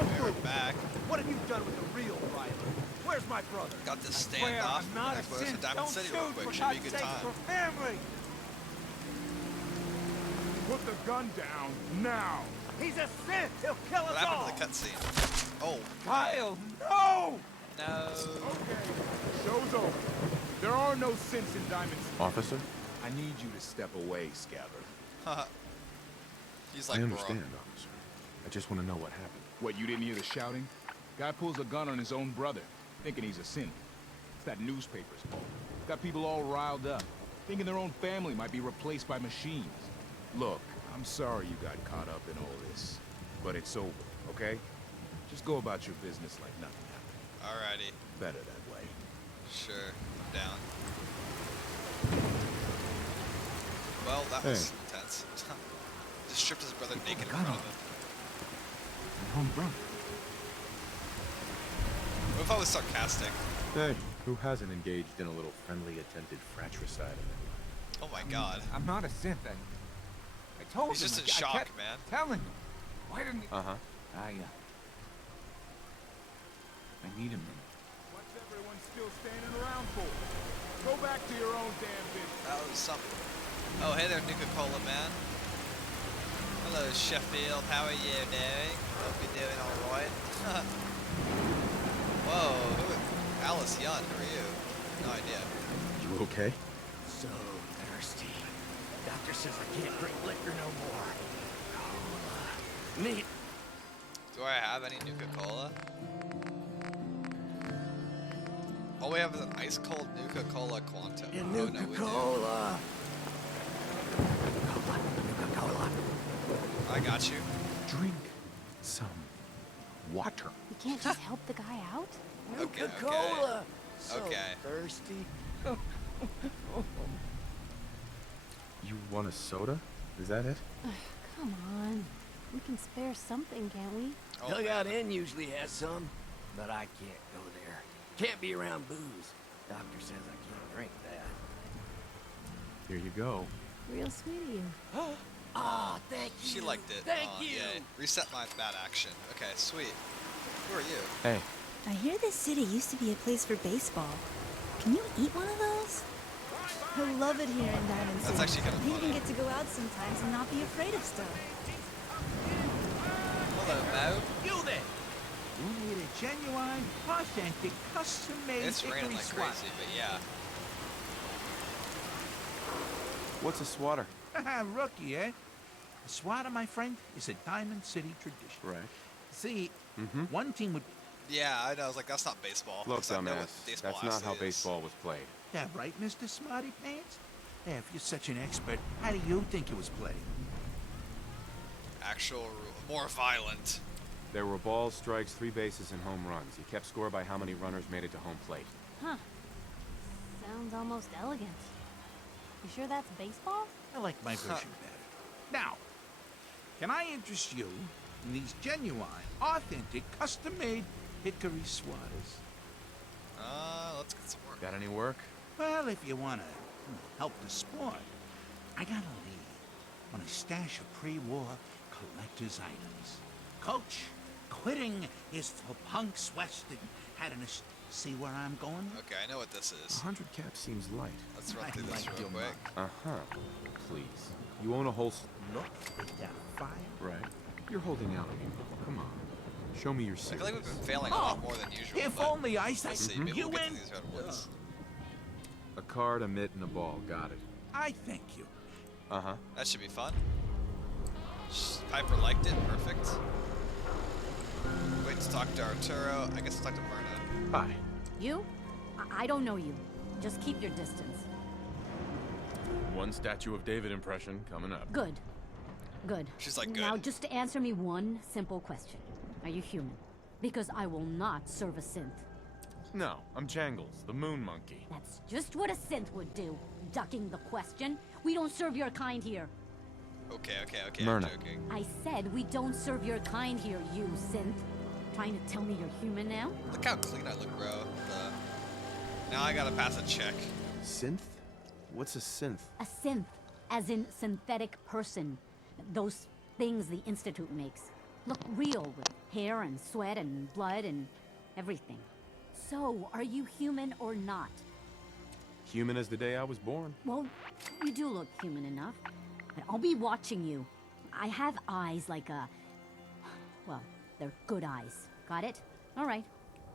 We're back. What have you done with the real Riley? Where's my brother? Got this standoff. I'm not a Goes to synth. Diamond Don't City shoot, real quick. for Should be a God's good sake, time. for family. Put the gun down, now! He's a synth. He'll kill What us happened all. to the cutscene? Oh, Kyle, no! no. Okay, show's over. There are no synths in Diamond City. Officer? I need you to step away, Scabbard. He's like, I understand, bro. officer. I just want to know what happened. What, you didn't hear the shouting? Guy pulls a gun on his own brother, thinking he's a synth. It's that newspaper's fault. Got people all riled up, thinking their own family might be replaced by machines. Look, I'm sorry you got caught up in all this, but it's over, okay? Just go about your business like nothing happened. Alrighty. Better that way. Sure. I'm down. Well, that was intense. Just stripped his brother naked in front of him. My own brother. What if I was sarcastic? Hey, who hasn't engaged in a little friendly, attentive fratricide in their life? Oh my god. I'm not a synth. I told He's him. just in I shock, kept man. telling him. Why didn't he? Uh-huh. I need him. What's everyone still standing around for? Go back to your own damn business. That was something. Oh, hey there, Nuka-Cola man. Hello, Sheffield. How are you doing? Hope you're doing alright. Whoa, Alice Young, who are you? No idea. You okay? So thirsty. Doctor says I can't drink liquor no more. Cola. Neat. Do I have any Nuka-Cola? All we have is an ice-cold Nuka-Cola Quantum. Yeah, Oh, no, we do. Nuka-Cola. Nuka-Cola. I got you. Drink some water. You can't just help the guy out? Okay, Nuka-Cola. So Okay. thirsty. You want a soda? Is that it? Come on. We can spare something, can't we? Oh, Dugout man. Inn usually has some, but I can't go there. Can't be around booze. Doctor says I can't drink that. Here you go. Real sweet of you. Oh, thank you. She liked it. Thank you. Yay. Reset my bad action. Okay, sweet. Who are you? Hey, I hear this city used to be a place for baseball. Can you eat one of those? I love it here in Diamond City. That's actually kind of You even funny. get to go out sometimes and not be afraid of stuff. Hello, Mo. You there! You need a genuine, authentic, custom-made It's raining like swat. crazy, but yeah. what's a swatter? Rookie, eh? A swatter, my friend, is a Diamond City tradition. Right. See, Mm-hmm. one team would... Yeah, I know. I was like, that's not baseball. Look, Because I know what dumbass, baseball that's not how actually is. baseball was played. Yeah, right, Mr. Smarty Pants? Yeah, if you're such an expert, how do you think it was played? Actual, more violent. There were balls, strikes, 3 bases, and home runs. You kept score by how many runners made it to home plate. Huh. Sounds almost elegant. You sure that's baseball? I like my version better. Now, can I interest you in these genuine, authentic, custom-made hickory swatters? Let's get some work. Got any work? Well, if you want to help the sport, I got a lead on a stash of pre-war collector's items. Coach, quitting is for punks west and had an... See where I'm going? Okay, I know what this is. 100 cap seems light. Let's run I through this like real your quick. Uh-huh. Please. You own a whole... Look at that fire. Right. You're holding out. Come on. Show me your I serious. feel like we've been failing a lot more than usual. If but only I said we'll see. Maybe you we'll get win. to these redwoods. A card, a mitt, and a ball. Got it. I thank you. Uh-huh. That should be fun. Piper liked it. Perfect. Wait to talk to Arturo. I guess I'll talk to Myrna. Bye. You? I don't know you. Just keep your distance. One Statue of David impression coming up. Good. Good. She's like, Now, good. just to answer me one simple question. Are you human? Because I will not serve a synth. No, I'm Jangles, the moon monkey. That's just what a synth would do. Ducking the question. We don't serve your kind here. Okay, Myrna. I'm joking. I said we don't serve your kind here, you synth. Trying to tell me you're human now? Look how clean I look, bro. Now I gotta pass a check. Synth? What's a synth? A synth, as in synthetic person. Those things the Institute makes. Look real with hair and sweat and blood and everything. So, are you human or not? Human as the day I was born. Well, you do look human enough. And I'll be watching you. I have eyes like a... Well, they're good eyes. Got it? All right.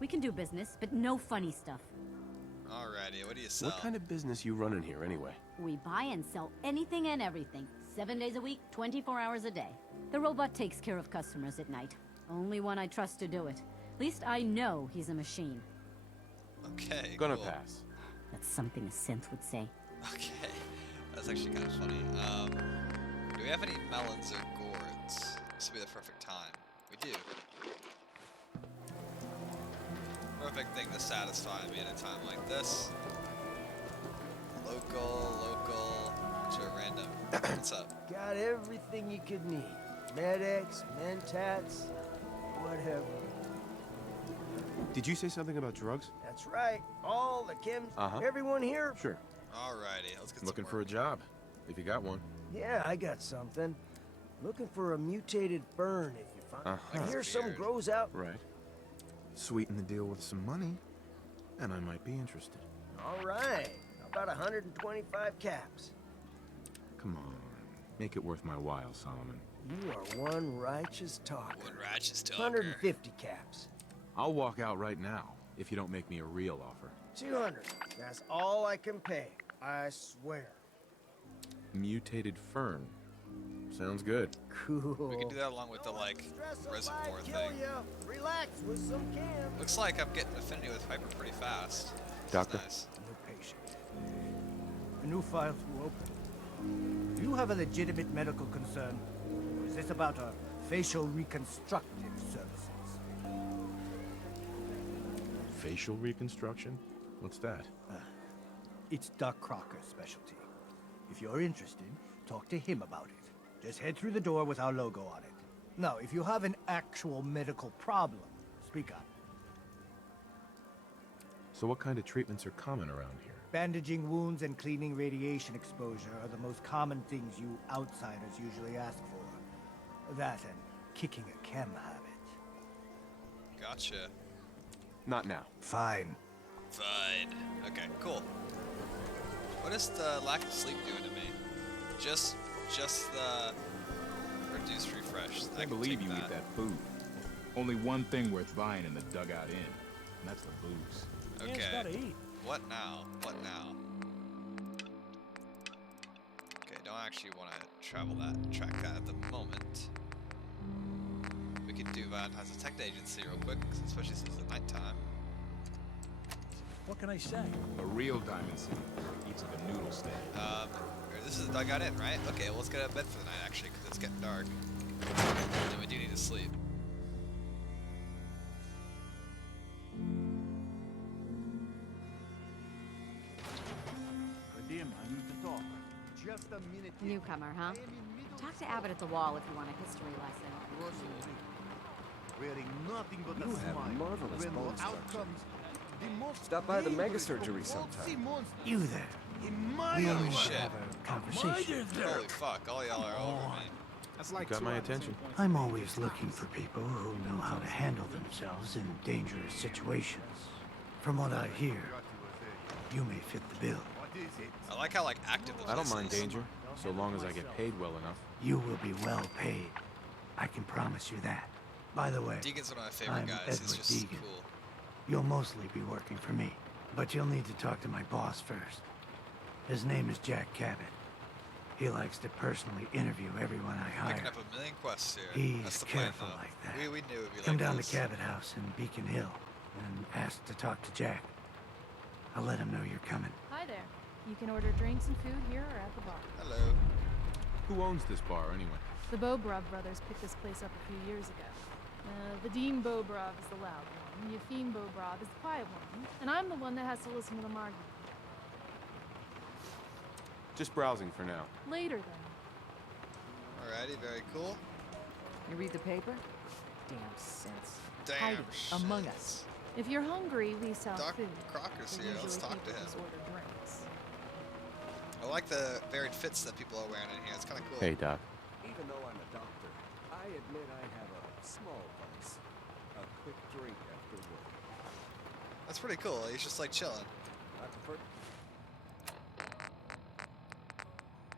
We can do business, but no funny stuff. Alrighty, what do you sell? What kind of business you running here anyway? We buy and sell anything and everything. 7 days a week, 24 hours a day. The robot takes care of customers at night. Only one I trust to do it. At least I know he's a machine. Okay, Gonna cool. pass. That's something a synth would say. Okay, that's actually kind of funny. Do we have any melons or gourds? This would be the perfect time. We do. Perfect thing to satisfy me at a time like this. Local, to a random. What's up? Got everything you could need. Med-X, Mentats, whatever. Did you say something about drugs? That's right. All the chems, everyone here? Sure. Alrighty, let's get Looking some for a work. job, if you got one. Yeah, I got something. Looking for a mutated fern if you find it. I hear some Weird. grows out. Right. Sweeten the deal with some money, and I might be interested. All right. About 125 caps. Come on. Make it worth my while, Solomon. You are one righteous talker. One righteous talker. 150 caps. I'll walk out right now, if you don't make me a real offer. 200. That's all I can pay. I swear. Mutated fern. Sounds good. Cool. We can do that along with the, like, reservoir thing. Relax with some cam. Looks like I'm getting affinity with Piper pretty fast. This is Doctor? nice. No patient. A new file to open. Do you have a legitimate medical concern? Or is this about a facial reconstructive services? Facial reconstruction? What's that? It's Doc Crocker's specialty. If you're interested, talk to him about it. Just head through the door with our logo on it. Now, if you have an actual medical problem, speak up. So what kind of treatments are common around here? Bandaging wounds and cleaning radiation exposure are the most common things you outsiders usually ask for. That and kicking a chem habit. Gotcha. Not now. Fine. Fine. Okay, cool. What is the lack of sleep doing to me? Just the reduced refresh. I can't believe you eat that food. Only one thing worth buying in the dugout inn, and that's the booze. Okay. What now? What now? Okay, don't actually want to track that at the moment. We could do Valentine's Detective Agency real quick, especially since it's nighttime. What can I say? A real diamond city eats like a noodle stand. This is the dugout inn, right? Okay, well, let's get out of bed for the night, actually, because it's getting dark. And we do need to sleep. Vadim, I need to talk. Just a minute. Newcomer, huh? Talk to Abbott at the wall if you want a history lesson. Wearing nothing but You a have smile. marvelous When bone the structure. outcomes, the most Stop by the mega dangerous surgery of sometime. monsters You there. in my We Holy need to shit. have a conversation. Holy fuck, all y'all are over me. That's like Got 2 my out of 10 attention. points. I'm always looking for people who know how to handle themselves in dangerous situations. From what I hear, you may fit the bill. What is it? I like how, like, active the I don't place mind is. danger, so long as I get paid well enough. You will be well paid. I can promise you that. By the way, Deegan's one of my favorite I'm guys. He's Edward just Deegan. cool. you'll mostly be working for me. But you'll need to talk to my boss first. His name is Jack Cabot. He likes to personally interview everyone I hire. Picking up a million quests here. He's That's the plan, careful though. like that. We knew it'd be Come like down this. to Cabot House in Beacon Hill and ask to talk to Jack. I'll let him know you're coming. Hi there. You can order drinks and food here or at the bar. Hello. Who owns this bar, anyway? The Bobrov brothers picked this place up a few years ago. Vadim Bobrov is the loud one, Yefim Bobrov is the quiet one, and I'm the one that has to listen to them argue. Just browsing for now. Later, then. Alrighty, very cool. You read the paper? Damn sense. Damn Hiding among shit. us. If you're hungry, we sell Doc food. Crocker's but here. Let's usually talk to people him. just order drinks. I like the varied fits that people are wearing in here. It's kind of cool. Hey, Doc. Even though I'm a doctor, I I admit I have a small vice. A quick drink after work. That's pretty cool. He's just like chilling. I prefer...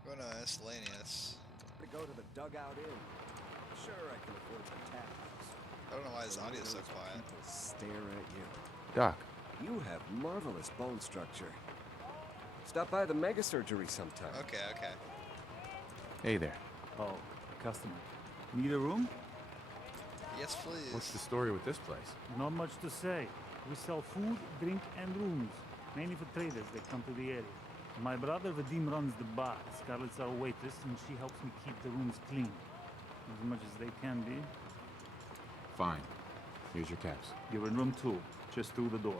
Oh no, miscellaneous. to go to the Dugout Inn. Sure, I can afford the tap house. I don't know why his audio's so quiet. People stare at you. Doc. You have marvelous bone structure. Stop by the mega surgery sometime. Okay, okay. Hey there. Oh, customer. Need a room? Yes, please. What's the story with this place? Not much to say. We sell food, drink, and rooms. Mainly for traders that come to the area. My brother Vadim runs the bar. Scarlett's our waitress, and she helps me keep the rooms clean. As much as they can be. Fine. Here's your caps. You're in room 2, just through the door.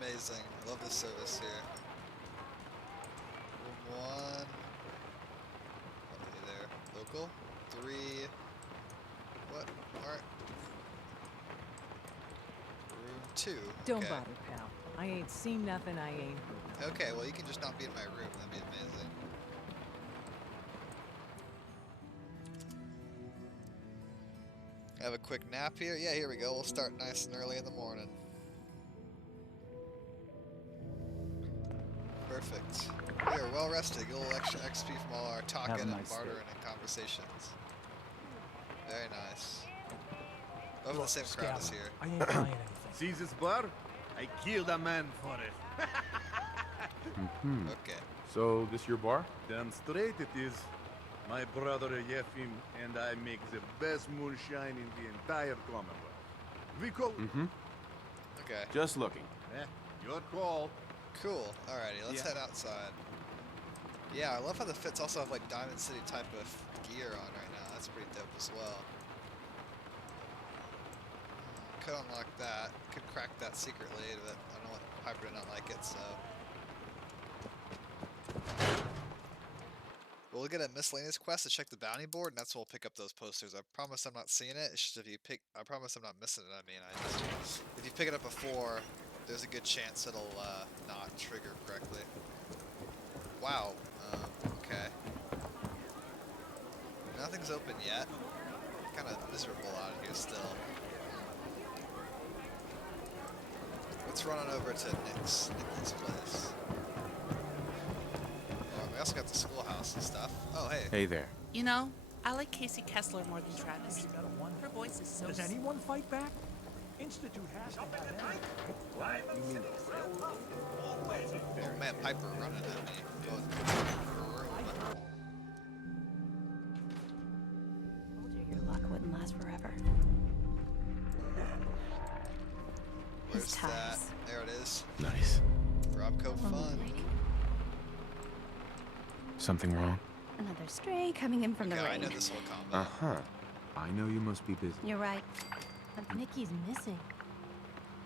Amazing. I love the service here. Room 1. Okay, there. Local. 3. What? Alright. Room 2. Don't okay. bother, pal. I ain't seen nothing I ain't heard. Okay, well you can just not be in my room. That'd be amazing. Have a quick nap here? Yeah, here we go. We'll start nice and early in the morning. Perfect. We are well rested. Get a little extra XP from all our talking and bartering and conversations. Very nice. Over the same crowd as here. I ain't buying anything. See this bar? I killed a man for it. Okay. So, this your bar? Damn straight it is. My brother Yefim and I make the best moonshine in the entire Commonwealth. We call it... Okay. Just looking. Your call. Cool. Alrighty, let's head outside. Yeah, I love how the Fits also have like Diamond City type of gear on right now. That's pretty dope as well. Could unlock that. Could crack that secretly, but I don't want Piper to not like it, so. We'll get a miscellaneous quest to check the bounty board, and that's where we'll pick up those posters. I promise I'm not seeing it. It's just if you pick, I promise I'm not missing it. I mean, if you pick it up before, there's a good chance it'll not trigger correctly. Wow. Okay. Nothing's open yet. Kind of miserable out here still. Let's run on over to Nick's place. We also got the schoolhouse and stuff. Oh, hey. Hey there. You know, I like Casey Kessler more than Travis. Her voice is so... Does anyone fight back? Institute has to have anything. What? You mean oh man, Piper running at me. Told you your luck wouldn't last forever. Where's that? There it is. Nice. Robco fun. Something wrong? Another stray coming in from the rain. I know this whole combo. Uh-huh. I know you must be busy. You're right. But Nikki's missing.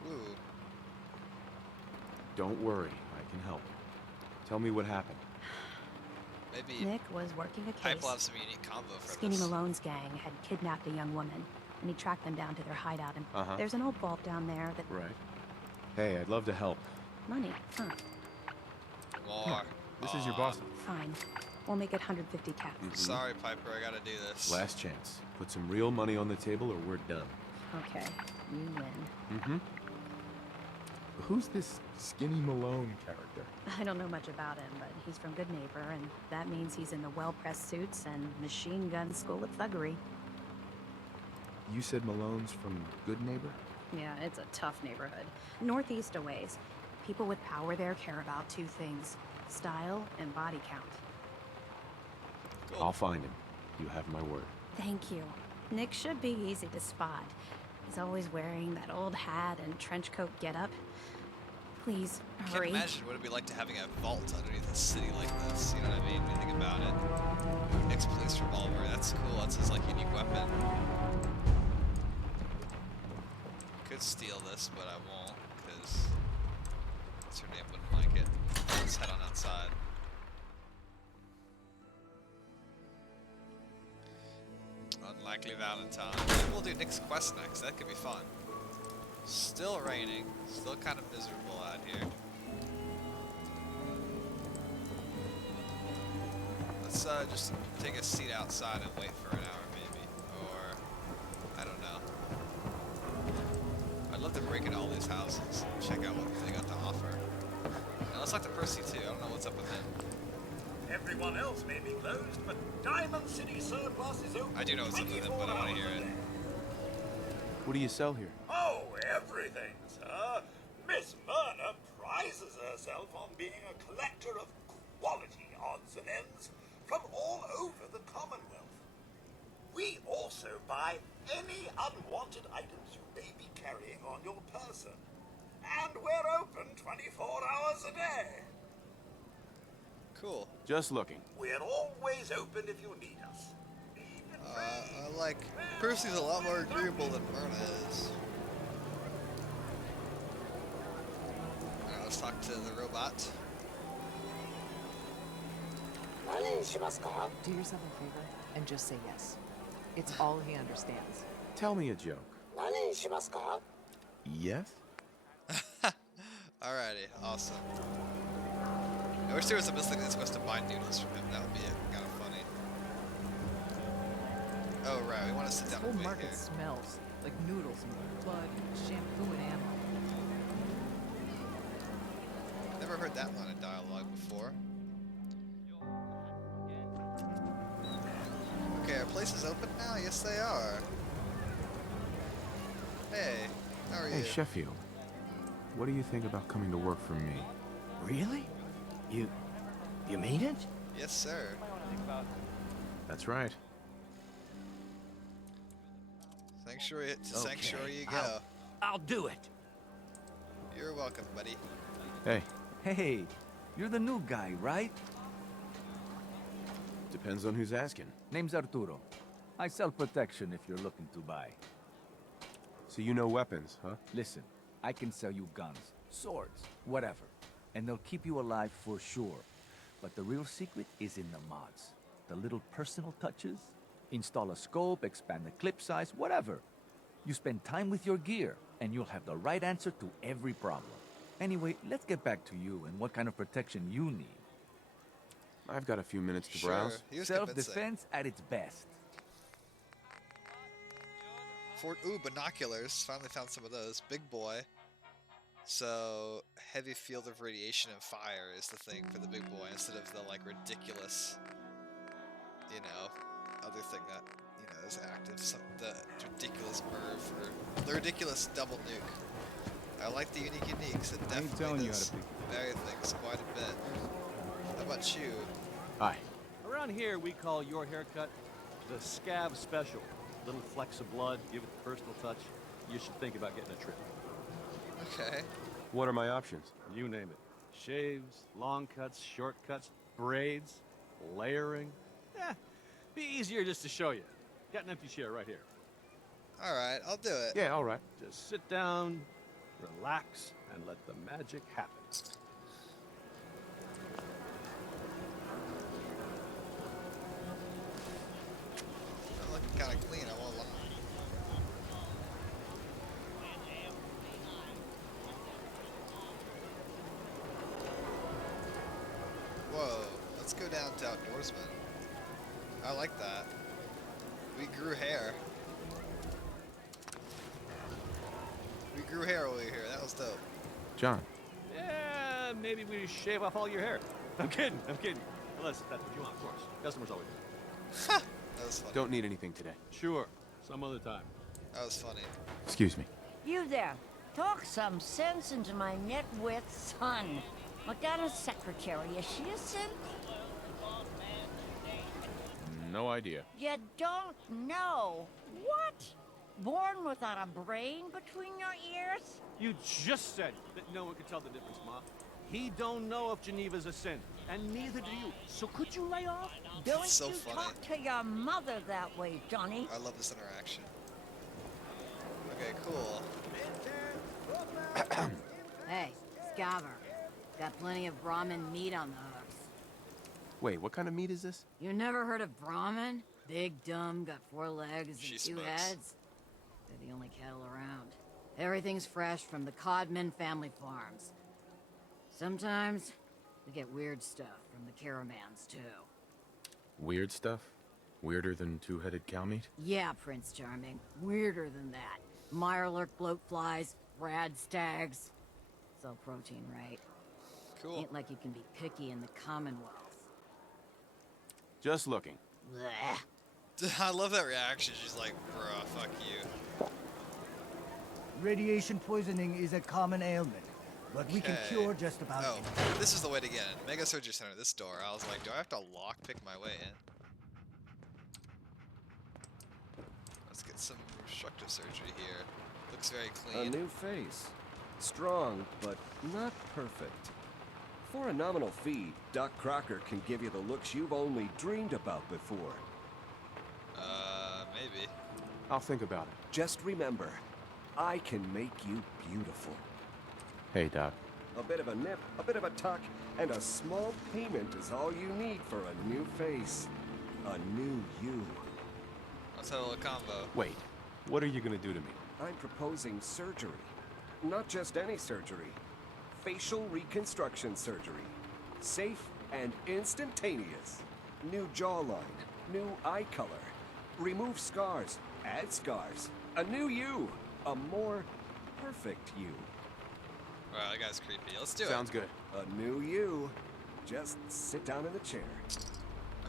Ooh. Don't worry. I can help. Tell me what happened. Maybe Nick was working a case. Pipe will have some unique combo for Skinny this. Malone's gang had kidnapped a young woman, and he tracked them down to their hideout. And there's an old vault down there that... Right. Hey, I'd love to help. Money, huh? More. This is your boss. Fine. We'll make it 150 caps. Sorry, Piper, I gotta do this. Last chance. Put some real money on the table or we're done. Okay, you win. Who's this Skinny Malone character? I don't know much about him, but he's from Good Neighbor, and that means he's in the well-pressed suits and machine gun school of thuggery. You said Malone's from Good Neighbor? Yeah, it's a tough neighborhood. Northeast a ways. People with power there care about two things: style and body count. Cool. I'll find him. You have my word. Thank you. Nick should be easy to spot. He's always wearing that old hat and trench coat getup. Please, I hurry. can't imagine what it'd be like to having a vault underneath a city like this. You know what I mean? When you think about it. Nick's police revolver. That's cool. That's his like unique weapon. Could steal this, but I won't, because what's her name wouldn't like it. Let's head on outside. Unlikely Valentine. Maybe we'll do Nick's quest next. That could be fun. Still raining. Still kind of miserable out here. Let's just take a seat outside and wait for an hour maybe. Or these houses, check out what they got to offer. And let's talk to Percy too. I don't know what's up with him. Everyone else may be closed, but Diamond City Surplus is open. I do know what's up with him, but I want to hear it. What do you sell here? Oh, everything, sir. Miss Myrna prizes herself on being a collector of quality odds and ends from all over the Commonwealth. We also buy any unwanted items you may be carrying on your person. And we're open 24 hours a day. Cool. Just looking. We're always open if you need us. I like... Percy's a lot more agreeable than Myrna is. Alright, let's talk to the robot. Do yourself a favor and just say yes. It's all he understands. Tell me a joke. Yes? Alrighty, awesome. I wish there was a miscellaneous quest to buy noodles from him. That would be kind of funny. Oh right, we want to sit down This whole and wait market here. smells like noodles and blood, and shampoo and ammo. Never heard that line of dialogue before. Okay, our place is open now? Yes, they are. Hey, how are you? Hey, Sheffield. What do you think about coming to work for me? Really? You mean it? Yes, sir. That's right. Sanctuary to sanctuary you go. I'll do it. You're welcome, buddy. Hey. Hey, you're the new guy, right? Depends on who's asking. Name's Arturo. I sell protection if you're looking to buy. So you know weapons, huh? Listen, I can sell you guns, swords, whatever. And they'll keep you alive for sure. But the real secret is in the mods. The little personal touches. Install a scope, expand the clip size, whatever. You spend time with your gear, and you'll have the right answer to every problem. Anyway, let's get back to you and what kind of protection you need. I've got a few minutes to browse. Self-defense at its best. Ooh, binoculars. Finally found some of those. Big boy. So, heavy field of radiation and fire is the thing for the big boy instead of the, like, ridiculous, you know, other thing that, you know, is active. The ridiculous MIRV, or the ridiculous double nuke. I like the unique uniques. It definitely does vary things quite a bit. How about you? Hi. Around here, we call your haircut the scab special. Little flecks of blood, give it the personal touch. You should think about getting a trim. Okay. What are my options? You name it. Shaves, long cuts, short cuts, braids, layering. Be easier just to show you. Got an empty chair right here. Alright, I'll do it. Yeah, alright. Just sit down, relax, and let the magic happen. I'm looking kind of clean, I won't lie. Whoa, let's go down to Outdoorsman. I like that. We grew hair. We grew hair over here, that was dope. John. Yeah, maybe we shave off all your hair. I'm kidding. Unless that's what you want, of course. Customers always do. That was funny. Don't need anything today. Sure, some other time. That was funny. Excuse me. You there. Talk some sense into my nitwit son. Madonna's secretary, is she a simp? No idea. You don't know. What? Born without a brain between your ears? You just said that no one could tell the difference, Ma. He don't know if Geneva's a sin, and neither do you. So could you lay off? Don't so you funny. talk to your mother that way, Johnny. I love this interaction. Okay, cool. Hey, Scaver. Got plenty of Brahmin meat on the hooks. Wait, what kind of meat is this? You never heard of Brahmin? Big, dumb, got 4 legs and She 2 smokes. heads. They're the only cattle around. Everything's fresh from the Codman family farms. Sometimes we get weird stuff from the caravans, too. Weird stuff? Weirder than two-headed cow meat? Yeah, Prince Charming. Weirder than that. Mirelurk bloat flies, Rad stags. So protein, right? Cool. Ain't like you can be picky in the Commonwealth. Just looking. Blech. I love that reaction. She's like, bruh, fuck you. Radiation poisoning is a common ailment, but we can Okay. cure just about Oh, anything. this is the way to get in. Mega Surgery Center, this door. I was like, do I have to lockpick my way in? Let's get some reconstructive surgery here. Looks very A clean. new face. Strong, but not perfect. For a nominal fee, Doc Crocker can give you the looks you've only dreamed about before. Maybe. I'll think about it. Just remember, I can make you beautiful. Hey, Doc. A bit of a nip, a bit of a tuck, and a small payment is all you need for a new face. A new you. Let's have a little combo. Wait, what are you gonna do to me? I'm proposing surgery. Not just any surgery. Facial reconstruction surgery. Safe and instantaneous. New jawline, new eye color. Remove scars, add scars. A new you. A more perfect you. Wow, that guy's creepy. Let's do Sounds it. good. A new you. Just sit down in the chair.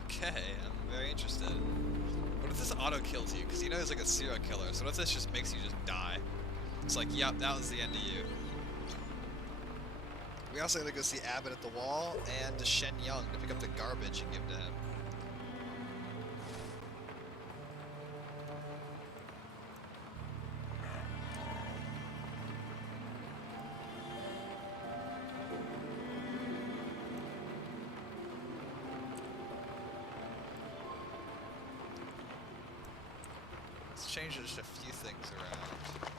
Okay, I'm very interested. What if this auto kills you? Because you know he's like a serial killer. So what if this just makes you just die? It's like, yep, that was the end of you. We also gotta go see Abbott at the wall and to Shen Young to pick up the garbage and give to him. Let's change just a few things around.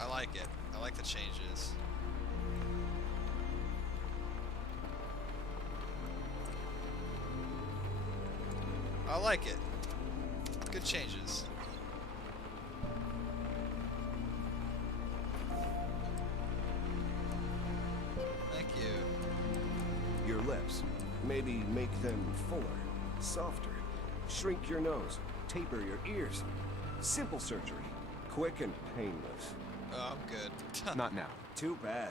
I like it. I like the changes. I like it. Good changes. Thank you. Your lips. Maybe make them fuller, softer. Shrink your nose. Taper your ears. Simple surgery. Quick and painless. Oh, I'm good. Not now. Too bad.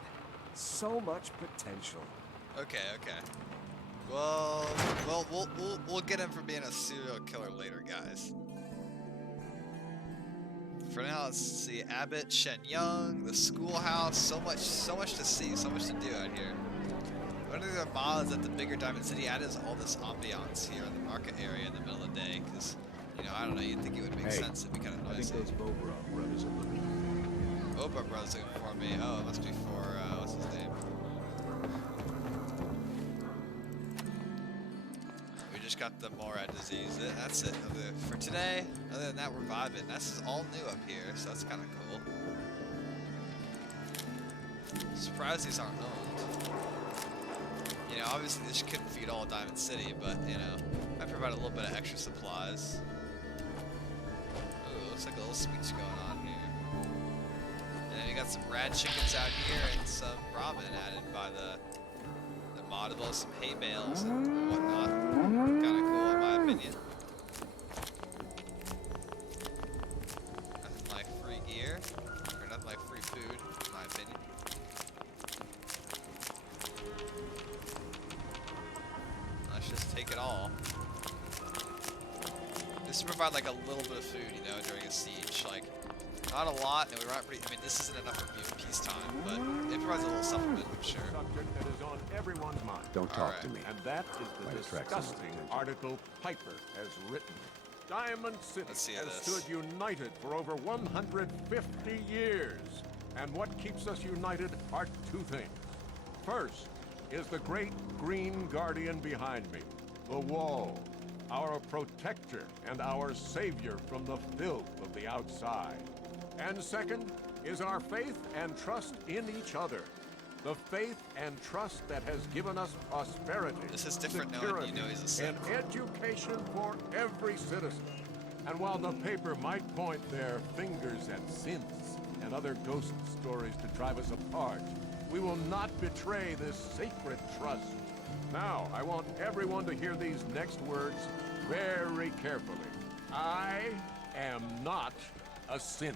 So much potential. Okay, okay. Well, we'll get him for being a serial killer later, guys. For now, let's see Abbott, Shen Young, the schoolhouse. So much to see, so much to do out here. One of the mods that the bigger Diamond City added is all this ambiance here in the market area in the middle of the day, because you know, I don't know, you'd think it would make sense to be kind of noisy. I think those Bobra brothers are looking. Bobra brothers looking for me. Oh, it must be for what's his name? We just got the Morad disease. That's it for today. Other than that, we're vibing. This is all new up here, so that's kind of cool. Surprised these aren't owned. You know, obviously this couldn't feed all Diamond City, but you know, I provide a little bit of extra supplies. Ooh, looks like a little speech going on here. And then we got some rad chickens out here and some ramen added by the mod, as well as some hay bales and whatnot. Kind of cool in my opinion. Nothing like free gear, or nothing like free food, in my opinion. Let's just take it all. Just to provide like a little bit of food, you know, during a siege. Like, not a lot, and we run pretty. I mean, this isn't enough for peacetime, but it provides a little supplement, I'm sure. Subject that is on everyone's mind. Don't talk to me. And that is the Might attract some disgusting attention. article Piper has written. Diamond City Let's see has this. stood united for over 150 years. And what keeps us united are two things. First is the great green guardian behind me, the wall, our protector and our savior from the filth of the outside. And second is our faith and trust in each other. The faith and trust that has given us prosperity, This is different knowing security, you know he's a Sith. and education for every citizen. And while the paper might point their fingers at synths and other ghost stories to drive us apart, we will not betray this sacred trust. Now, I want everyone to hear these next words very carefully. I am not a synth.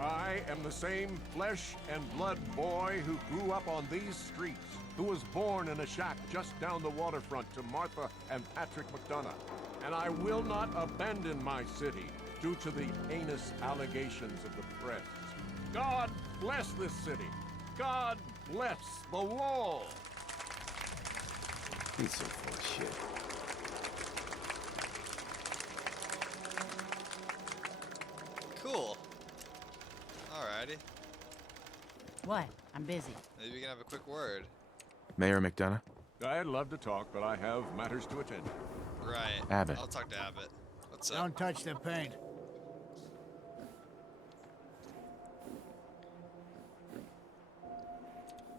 I am the same flesh and blood boy who grew up on these streets, who was born in a shack just down the waterfront to Martha and Patrick McDonough. And I will not abandon my city due to the heinous allegations of the press. God bless this city. God bless the wall. He's so full of shit. Cool. Alrighty. What? I'm busy. Maybe we can have a quick word. Mayor McDonough? I'd love to talk, but I have matters to attend to. Right. Abbott. I'll talk to Abbott. What's up? Don't touch the paint.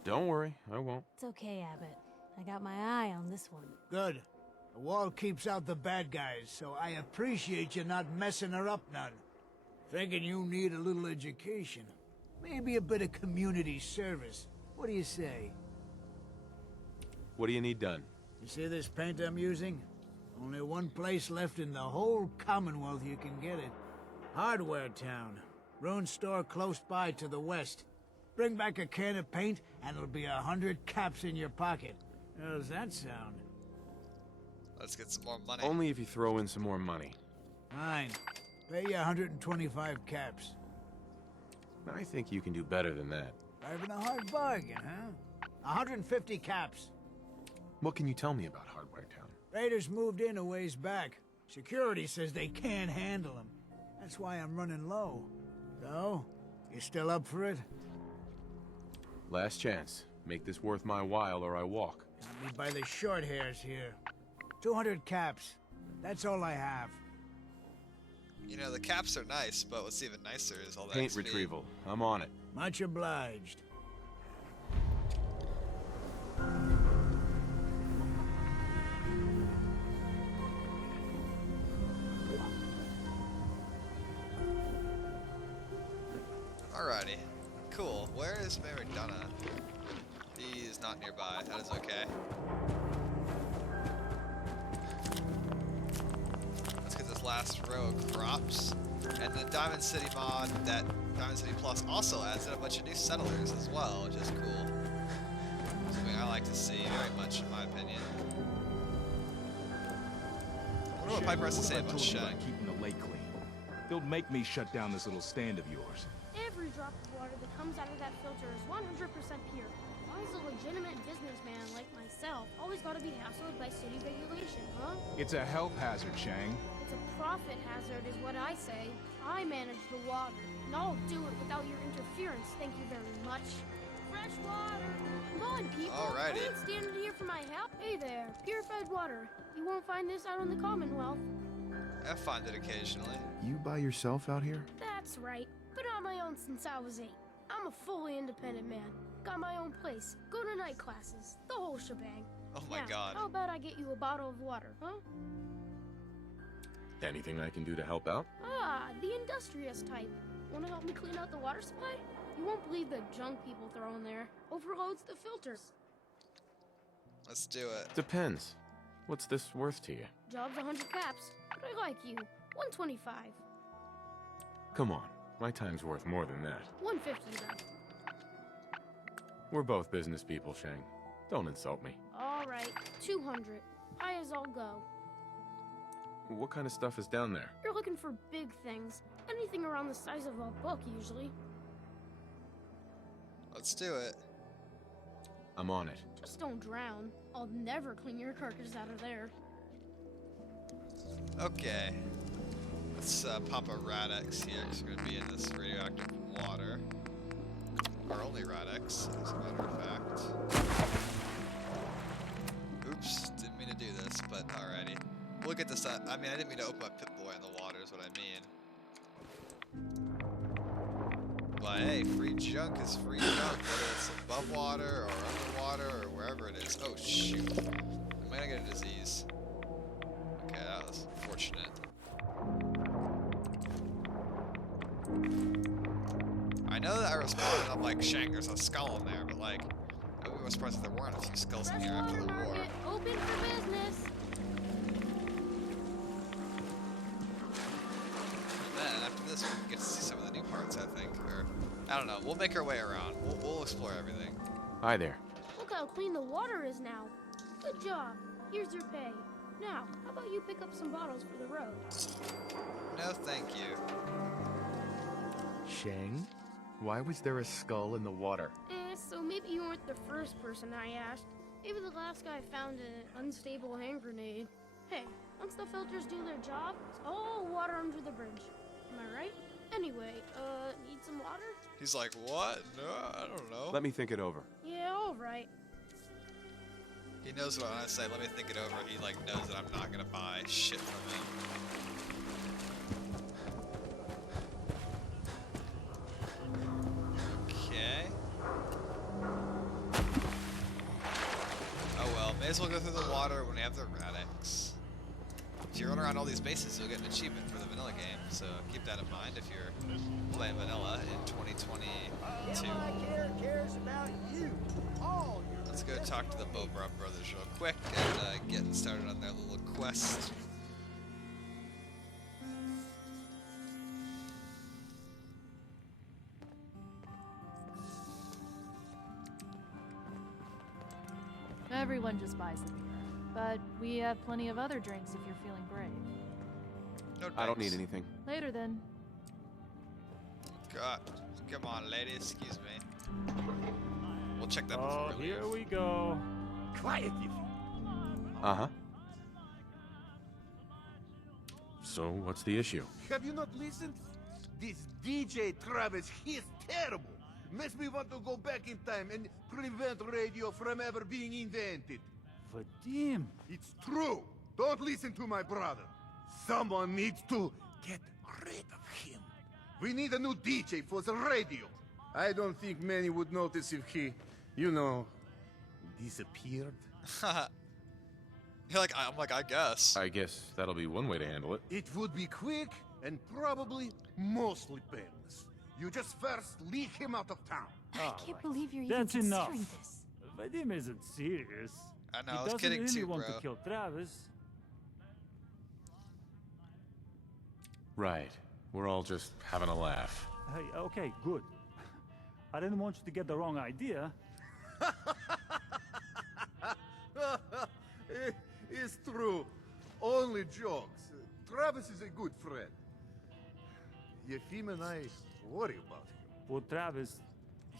Don't worry, I won't. It's okay, Abbott. I got my eye on this one. Good. The wall keeps out the bad guys, so I appreciate you not messing her up none. Thinking you need a little education. Maybe a bit of community service. What do you say? What do you need done? You see this paint I'm using? Only one place left in the whole Commonwealth you can get it. Hardware Town. Ruin store close by to the west. Bring back a can of paint, and it'll be 100 caps in your pocket. How does that sound? Let's get some more money. Only if you throw in some more money. Fine. Pay you 125 caps. I think you can do better than that. Driving a hard bargain, huh? 150 caps. What can you tell me about Hardware Town? Raiders moved in a ways back. Security says they can't handle them. That's why I'm running low. So, you still up for it? Last chance. Make this worth my while or I walk. Got me by the short hairs here. 200 caps. That's all I have. You know, the caps are nice, but what's even nicer is all that Paint XP. retrieval. I'm on it. Much obliged. Alrighty. Cool. Where is Mayor McDonough? He's not nearby. That is okay. Let's get this last row of crops. And the Diamond City mod, that Diamond City Plus also adds in a bunch of new settlers as well, which is cool. Something I like to see very much, in my opinion. I wonder what Piper has to say about Shaq. Keeping the lake clean. They'll make me shut down this little stand of yours. Every drop of water that comes out of that filter is 100% pure. Why is a legitimate businessman like myself always gotta be hassled by city regulation, huh? It's a health hazard, Shang. It's a profit hazard is what I say. I manage the water, and I'll do it without your interference, thank you very much. Fresh water! Come on, people! Alrighty. I ain't standing here for my help. Hey there, purified water. You won't find this out in the Commonwealth. I find it occasionally. You by yourself out here? That's right. Been on my own since I was 8. I'm a fully independent man. Got my own place, go to night classes, the whole shebang. Oh my god. How about I get you a bottle of water, huh? Anything I can do to help out? Ah, the industrious type. Wanna help me clean out the water supply? You won't believe the junk people throw in there. Overloads the filters. Let's do it. Depends. What's this worth to you? Job's 100 caps, but I like you. 125. Come on. My time's worth more than that. 150 then. We're both business people, Shang. Don't insult me. Alright, 200. High as I'll go. What kind of stuff is down there? You're looking for big things. Anything around the size of a book, usually. Let's do it. I'm on it. Just don't drown. I'll never clean your carcass out of there. Okay. Let's pop a Radex here, because we're going to be in this radioactive water. Or only Radex, as a matter of fact. Oops, didn't mean to do this, but alrighty. We'll get this up. I mean, I didn't mean to open my Pip-Boy in the water, is what I mean. But hey, free junk is free junk, whether it's above water or underwater or wherever it is. Oh shoot. I might get a disease. Okay, that was fortunate. I know that I responded and I'm like, Shang, there's a skull in there, but like, I was surprised if there weren't a few skulls in here after the war. Open for business. And then after this, we can get to see some parts, I think. Or, I don't know. We'll make our way around. We'll explore everything. Hi there. Look how clean the water is now. Good job. Here's your pay. Now, how about you pick up some bottles for the road? No, thank you. Shang? Why was there a skull in the water? So maybe you weren't the first person I asked. Maybe the last guy found an unstable hand grenade. Hey, once the filters do their job, it's all water under the bridge. Am I right? Anyway, need some water? He's like, what? No, I don't know. Let me think it over. Yeah, alright. He knows what when I say, let me think it over, he like knows that I'm not gonna buy shit from him. Okay. Oh well, may as well go through the water when we have the Radix. If you run around all these bases, you'll get an achievement for the vanilla game, so keep that in mind if you're playing vanilla in 2022. Cares about you. All your Let's go talk to the Bobra brothers real quick and get started on their little quest. Everyone just buys the beer. But we have plenty of other drinks if you're feeling brave. No I don't thanks. need anything. Later then. God, come on, lady, excuse me. We'll check that before we leave. Here we go. quiet, you. Uh-huh. So, what's the issue? Have you not listened? This DJ Travis, he is terrible. Makes me want to go back in time and prevent radio from ever being invented. Vadim. It's true. Don't listen to my brother. Someone needs to get rid of him. We need a new DJ for the radio. I don't think many would notice if he, you know, disappeared. You're like, I'm like, I guess. I guess that'll be one way to handle it. It would be quick and probably mostly painless. You just first lead him out of town. I can't believe you're even That's enough. considering this. Vadim isn't serious. I know, He I was doesn't kidding really too, want bro. to kill Travis. Right. We're all just having a laugh. Hey, okay, good. I didn't want you to get the wrong idea. It's true. Only jokes. Travis is a good friend. Yefim and I worry about him. Well, Travis,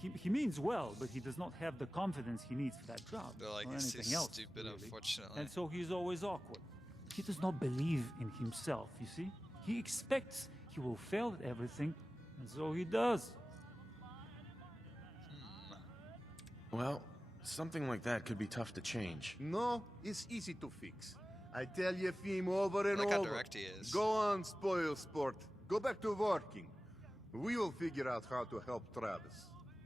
he means well, but he does not have the confidence he needs for that job. They're like, or he's anything too else, stupid, really. unfortunately. And so he's always awkward. He does not believe in himself, you see? He expects he will fail at everything, and so he does. Well, something like that could be tough to change. No, it's easy to fix. I tell Yefim over and I like how over. direct he is. Go on, spoil sport. Go back to working. We will figure out how to help Travis.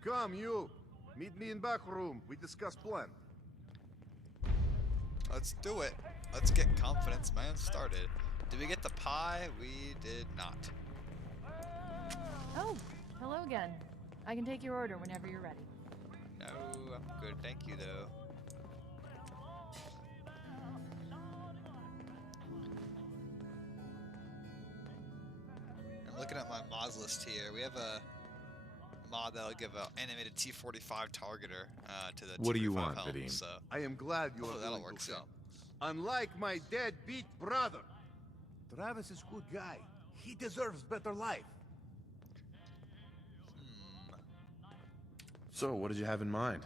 Come, you. Meet me in back room. We discuss plan. Let's do it. Let's get confidence, man, started. Did we get the pie? We did not. Oh, hello again. I can take your order whenever you're ready. No, I'm good. Thank you, though. I'm looking at my mods list here. We have a mod that'll give an animated T-45 targeter to the What do you T-45 want, helm, Vadim? So. I am glad you are Hopefully that'll willing work to soon. help. Unlike my deadbeat brother, Travis is a good guy. He deserves better life. So, what did you have in mind?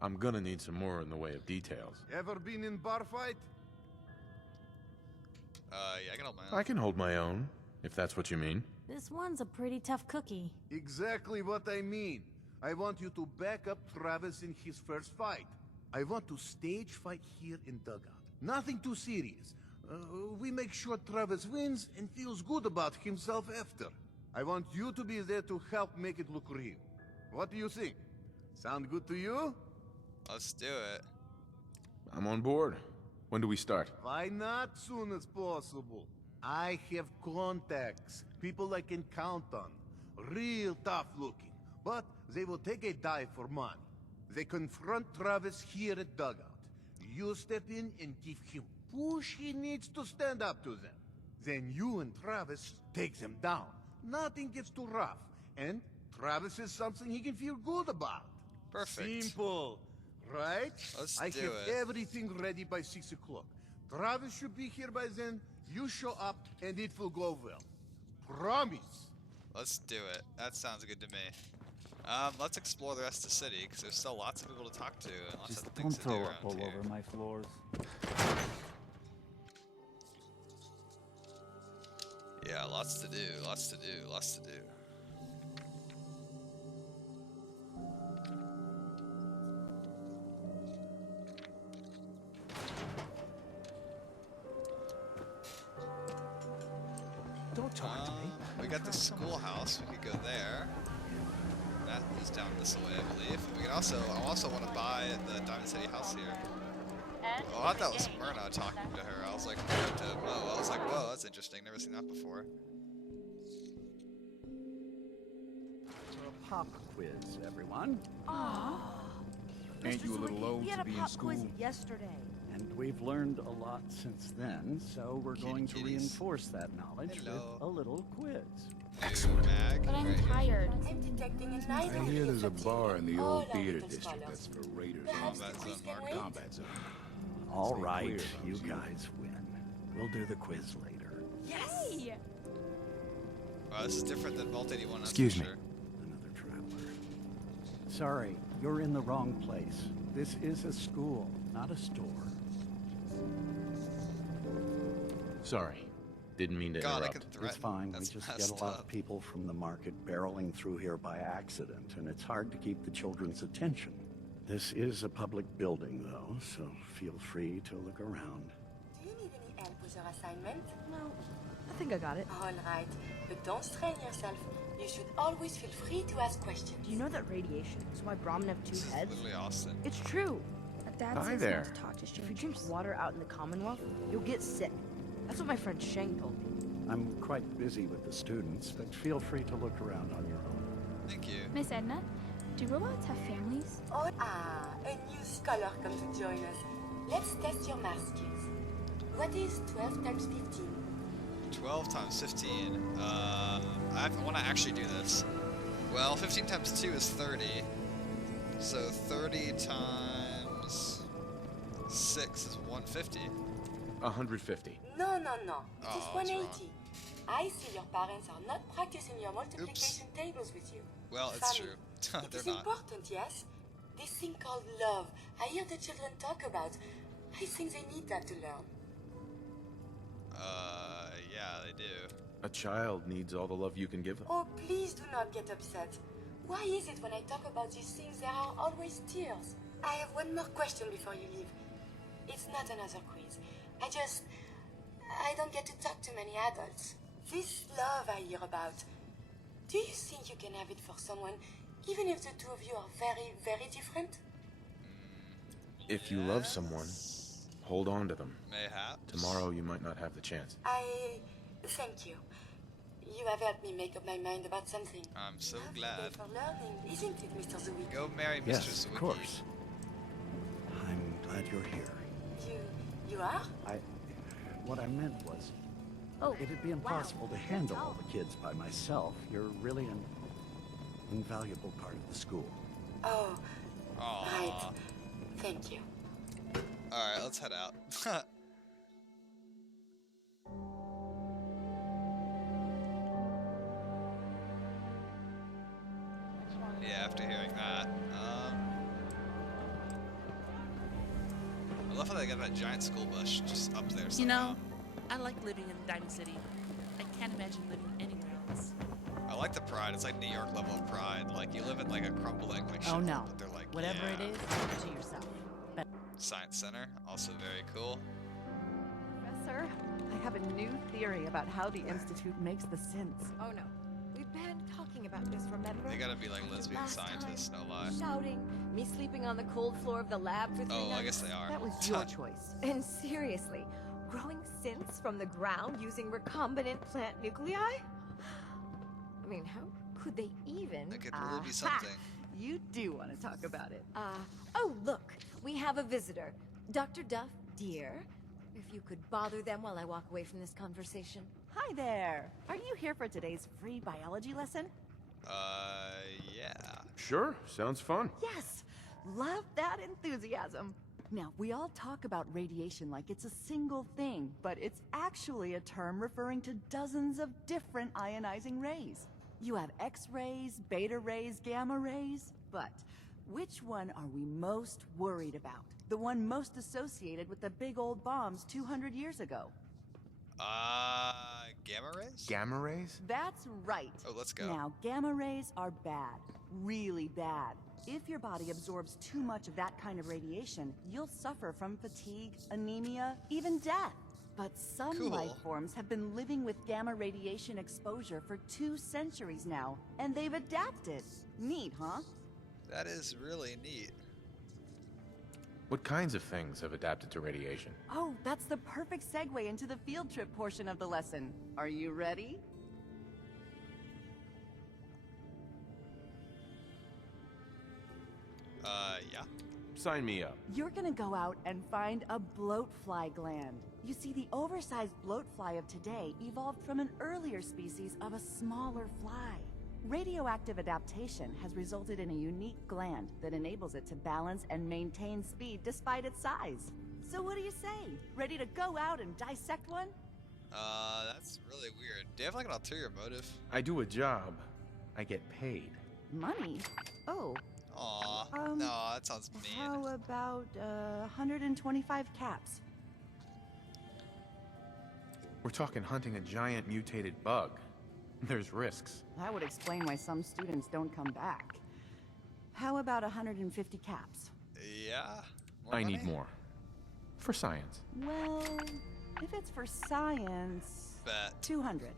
I'm gonna need some more in the way of details. Ever been in bar fight? Yeah, I can hold my own. I can hold my own, if that's what you mean. This one's a pretty tough cookie. Exactly what I mean. I want you to back up Travis in his first fight. I want to stage fight here in dugout. Nothing too serious. We make sure Travis wins and feels good about himself after. I want you to be there to help make it look real. What do you think? Sound good to you? Let's do it. I'm on board. When do we start? Why not soon as possible? I have contacts, people I can count on. Real tough looking, but they will take a dive for money. They confront Travis here at dugout. You step in and give him push he needs to stand up to them. Then you and Travis take them down. Nothing gets too rough, And Travis is something he can feel good about. Perfect. Simple, right? Let's I do have it. everything ready by 6 o'clock. Travis should be here by then. You show up, and it will go well. Promise. Let's do it. That sounds good to me. Let's explore the rest of the city, because there's still lots of people to talk to and lots Just of don't things to do throw around up all here. over my floors. Yeah, lots to do, lots to do, lots to do. Don't talk to me. We got the schoolhouse. We could go there. That is down this way, I believe. We can also. I also want to buy the Diamond City house here. Oh, I thought that was Myrna talking to her. I was like, to Mo. I was like, whoa, that's interesting. Never seen that before. For a pop quiz, everyone. Aww. Ain't you a little old to be in school? Yesterday. And we've learned a lot since then, so we're going to reinforce that knowledge with a little quiz. But I'm tired. I'm detecting a I nice hear there's a bar in the old All theater little district scholars. that's for raiders Perhaps and the quiz can wait? combat zone. All Stay right, clear, you those guys win. We'll do the quiz later. Yay! Wow, this is different than Vault 81. That's Excuse for me. sure. Another traveler. Sorry, you're in the wrong place. This is a school, not a store. Sorry. Didn't mean to God, I interrupt. could threaten. It's fine. That's We just get messed a lot up. of people from the market barreling through here by accident, and it's hard to keep the children's attention. This is a public building, though, so feel free to look around. Do you need any help with your assignment? No, I think I got it. All right, but don't strain yourself. You should always feel free to ask questions. Do you know that radiation is why Brahmin have two This is heads? literally Austin. It's true. Dad Hi says there. not to talk to If you strangers. drink water out in the Commonwealth, you'll get sick. That's what my friend Sheng told me. I'm quite busy with the students, but feel free to look around on your own. Thank you. Miss Edna, do robots have families? Oh, a new scholar come to join us. Let's test your math skills. What is 12 times 15? 12 times 15. I want to actually do this. Well, 15 times 2 is 30. So 30 times 6 is 150. 150. No, no, no. It is Oh, that's 180. I see your parents are not practicing your multiplication tables with you. Well, it's Family. true. It They're is not. important, yes? This thing called love. I hear the children talk about. I think they need that to learn. Yeah, they do. A child needs all the love you can give them. Oh, please do not get upset. Why is it when I talk about these things there are always tears? I have one more question before you leave. It's not another quiz. I don't get to talk to many adults. This love I hear about, do you think you can have it for someone, even if the two of you are very, very different? If you love someone, hold on to them. Mayhaps. Tomorrow you might not have the chance. Thank you. You have helped me make up my mind about something. I'm so glad. For learning, isn't it, Mr. Zwick? Go marry Mr. Yes, Zwicky. of course. I'm glad you're here. You are? What I meant was, Oh, it'd be impossible to handle all the kids by myself. You're really an invaluable part of the school. Oh, Aw. right. Thank you. Alright, let's head out. Yeah, after hearing that. I love how they got that giant school bus just up there You know, somehow. I like living in Diamond City. I can't imagine living anywhere else. I like the pride. It's like New York level of pride. Like, you live in like a crumbling like Oh shithole, no. but they're like, Whatever yeah. it is, keep it to yourself. Science Center, also very cool. Professor, I have a new theory about how the Institute makes the synths. Oh no. We've been talking about this, remember? They gotta be like lesbian Last scientists, no lie. Shouting, me sleeping on the cold floor of the lab for 3 Oh, I nights. guess they are. That was your choice. And seriously, growing synths from the ground using recombinant plant nuclei? I mean, how could they even? It could really be something. You do want to talk about it. Oh, look, we have a visitor. Dr. Duff, dear, if you could bother them while I walk away from this conversation. Hi there. Are you here for today's free biology lesson? Yeah. Sure, sounds fun. Yes! Love that enthusiasm. Now, we all talk about radiation like it's a single thing, but it's actually a term referring to dozens of different ionizing rays. You have X-rays, beta rays, gamma rays, but which one are we most worried about? The one most associated with the big old bombs 200 years ago. Gamma rays? Gamma rays? That's right. Oh, let's go. Now, gamma rays are bad. Really bad. If your body absorbs too much of that kind of radiation, you'll suffer from fatigue, anemia, even death. But some life forms have been living with gamma radiation exposure for 2 centuries now, and they've adapted. Neat, huh? That is really neat. What kinds of things have adapted to radiation? Oh, that's the perfect segue into the field trip portion of the lesson. Are you ready? Yeah. Sign me up. You're gonna go out and find a bloatfly gland. You see, the oversized bloatfly of today evolved from an earlier species of a smaller fly. Radioactive adaptation has resulted in a unique gland that enables it to balance and maintain speed despite its size. So what do you say? Ready to go out and dissect one? That's really weird. Do you have like an ulterior motive? I do a job. I get paid. Money? Oh. Aw, no, that sounds mean. How about 125 caps? We're talking hunting a giant mutated bug. There's risks. That would explain why some students don't come back. How about 150 caps? Yeah? I need more. For science. Well, if it's for science... Bet. 200.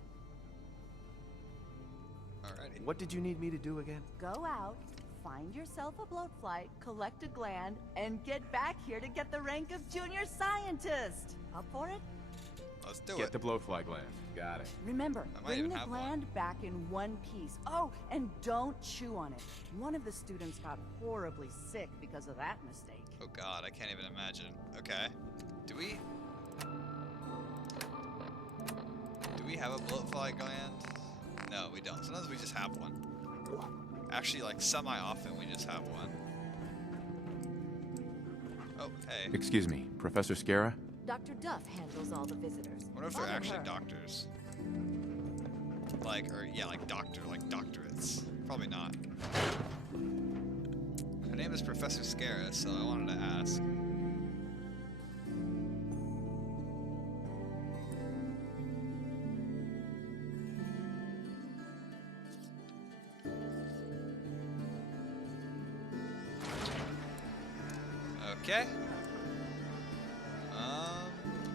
Alrighty. What did you need me to do again? Go out, find yourself a bloatfly, collect a gland, and get back here to get the rank of junior scientist. Up for it? Let's do Get it. the blowfly gland. Got it. Remember, I might bring even the have gland back in one piece. Oh, and don't chew on it. One of the students got horribly sick because of that mistake. Oh god, I can't even imagine. Okay. Do we have a bloatfly gland? No, we don't. Sometimes we just have one. Actually, like semi-often we just have one. Oh, hey. Excuse me, Professor Scara? Dr. Duff handles all the visitors. I wonder if they're Follow actually her. doctors. Like, or yeah, like doctorates. Probably not. Her name is Professor Scara, so I wanted to ask. Okay.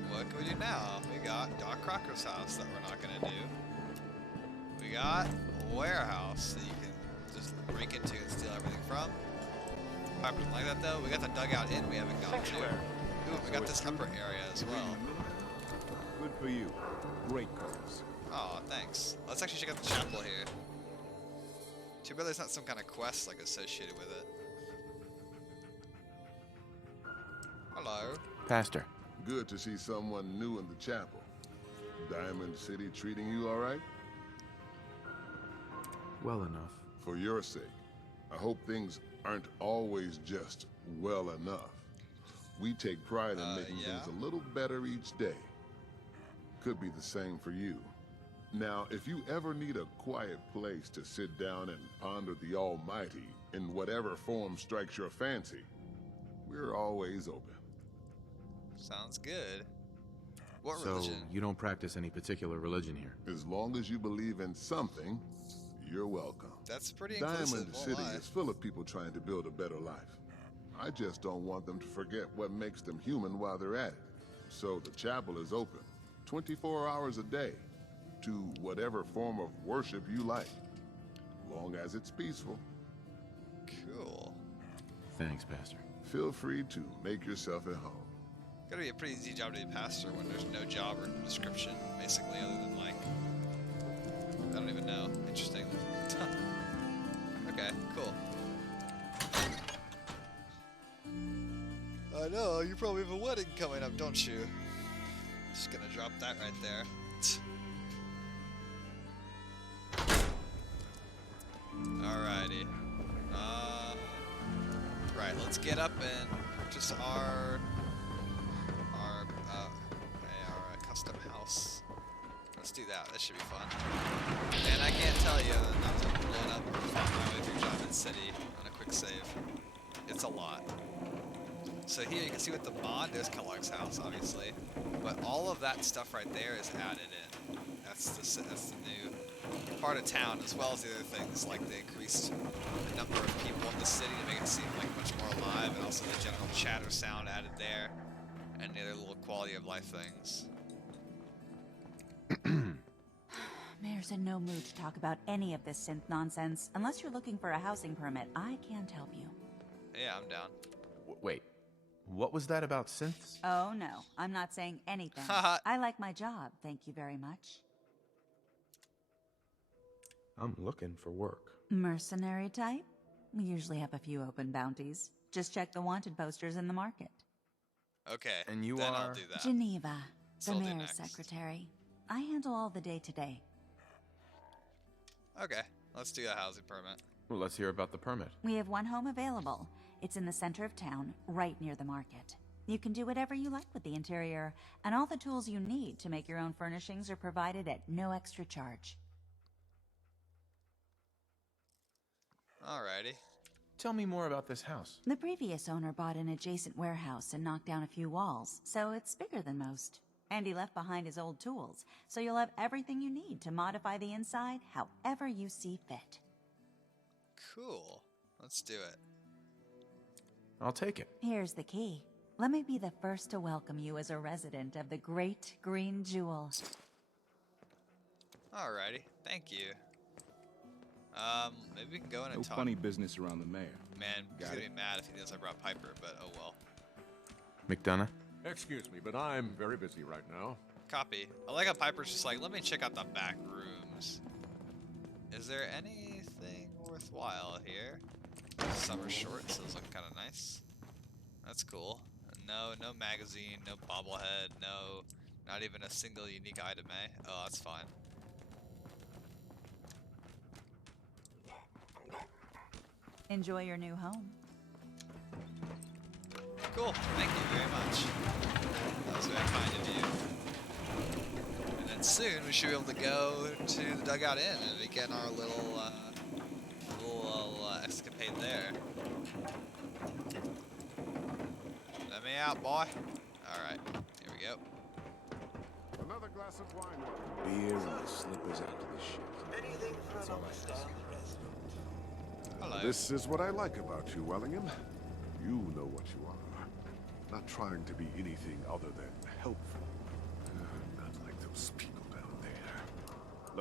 What can we do now? We got Doc Crocker's house that we're not gonna do. We got a warehouse that you can just break into and steal everything from. Probably don't like that though. We got the dugout inn we haven't gone to. Ooh, we got this upper area as well. Good for you. Great colors. Oh, thanks. Let's actually check out the chapel here. Too bad there's not some kind of quest like associated with it. Hello. Pastor. Good to see someone new in the chapel. Diamond City treating you all right? Well enough. For your sake, I hope things aren't always just well enough. We take pride in making things a little better each day. Could be the same for you. Now, if you ever need a quiet place to sit down and ponder the Almighty in whatever form strikes your fancy, we're always open. Sounds good. What So, religion? you don't practice any particular religion here? As long as you believe in something, you're welcome. That's pretty inclusive. Diamond City is full of people trying to build a better life. I just don't want them to forget what makes them human while they're at it. So the chapel is open 24 hours a day to whatever form of worship you like, long as it's peaceful. Cool. Thanks, Pastor. Feel free to make yourself at home. Gotta be a pretty easy job to be a pastor when there's no job or description, basically, other than like, I don't even know. Interesting. Okay, cool. I know, you probably have a wedding coming up, don't you? Just gonna drop that right there. let's get up and purchase our custom house. Let's do that. That should be fun. And I can't tell you, not to blow it up or find my way through Diamond City on a quick save. It's a lot. So here you can see with the mod, there's Kellogg's house, obviously, but all of that stuff right there is added in. That's the new part of town, as well as the other things, like they increased the number of people in the city to make it seem like much more alive, and also the general chatter sound added there, and the other little quality of life things. Mayor's in no mood to talk about any of this synth nonsense. Unless you're looking for a housing permit, I can't help you. Yeah, I'm down. Wait, what was that about synths? Oh no, I'm not saying anything. I like my job, thank you very much. I'm looking for work. Mercenary type? We usually have a few open bounties. Just check the wanted posters in the market. Okay, and you then are? I'll do that. Geneva, So the I'll do mayor's next. secretary. I handle all the day-to-day. Okay, let's do a housing permit. Well, let's hear about the permit. We have one home available. It's in the center of town, right near the market. You can do whatever you like with the interior, and all the tools you need to make your own furnishings are provided at no extra charge. Alrighty. Tell me more about this house. The previous owner bought an adjacent warehouse and knocked down a few walls, so it's bigger than most. And he left behind his old tools, so you'll have everything you need to modify the inside however you see fit. Cool. Let's do it. I'll take it. Here's the key. Let me be the first to welcome you as a resident of the Great Green Jewel. Alrighty. Thank you. Maybe we can go in and No talk. funny business around the mayor. Man, he's Got gonna it. be mad if he knows I brought Piper, but oh well. McDonough? Excuse me, but I'm very busy right now. Copy. I like how Piper's just like, let me check out the back rooms. Is there anything worthwhile here? Summer shorts, those look kind of nice. That's cool. No magazine, no bobblehead, no, not even a single unique item, eh? Oh, that's fine. Enjoy your new home. Cool, thank you very much. That was very kind of you. And then soon we should be able to go to the Dugout Inn and begin our little escapade there. Let me out, boy. Alright, here we go. Another glass of wine. Beer and the slippers after the shit. Anything for That's all I ask. Hello. This is what I like about you, Wellingham. You know what you are. Not trying to be anything other than helpful. Not like those people down there.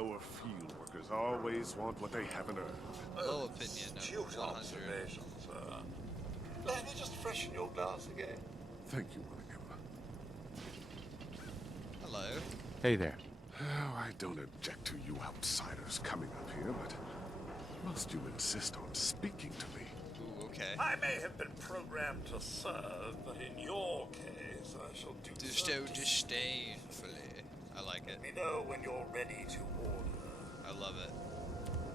Lower field workers always want what they haven't earned. Low opinion of 100. Let me just freshen your glass again. Thank you, Wellingham. Hello. Hey there. Oh, I don't object to you outsiders coming up here, but must you insist on speaking to me? Ooh, okay. I may have been programmed to serve, but in your case, I shall do so. Disdainfully. I like it. Let me know when you're ready to order. I love it.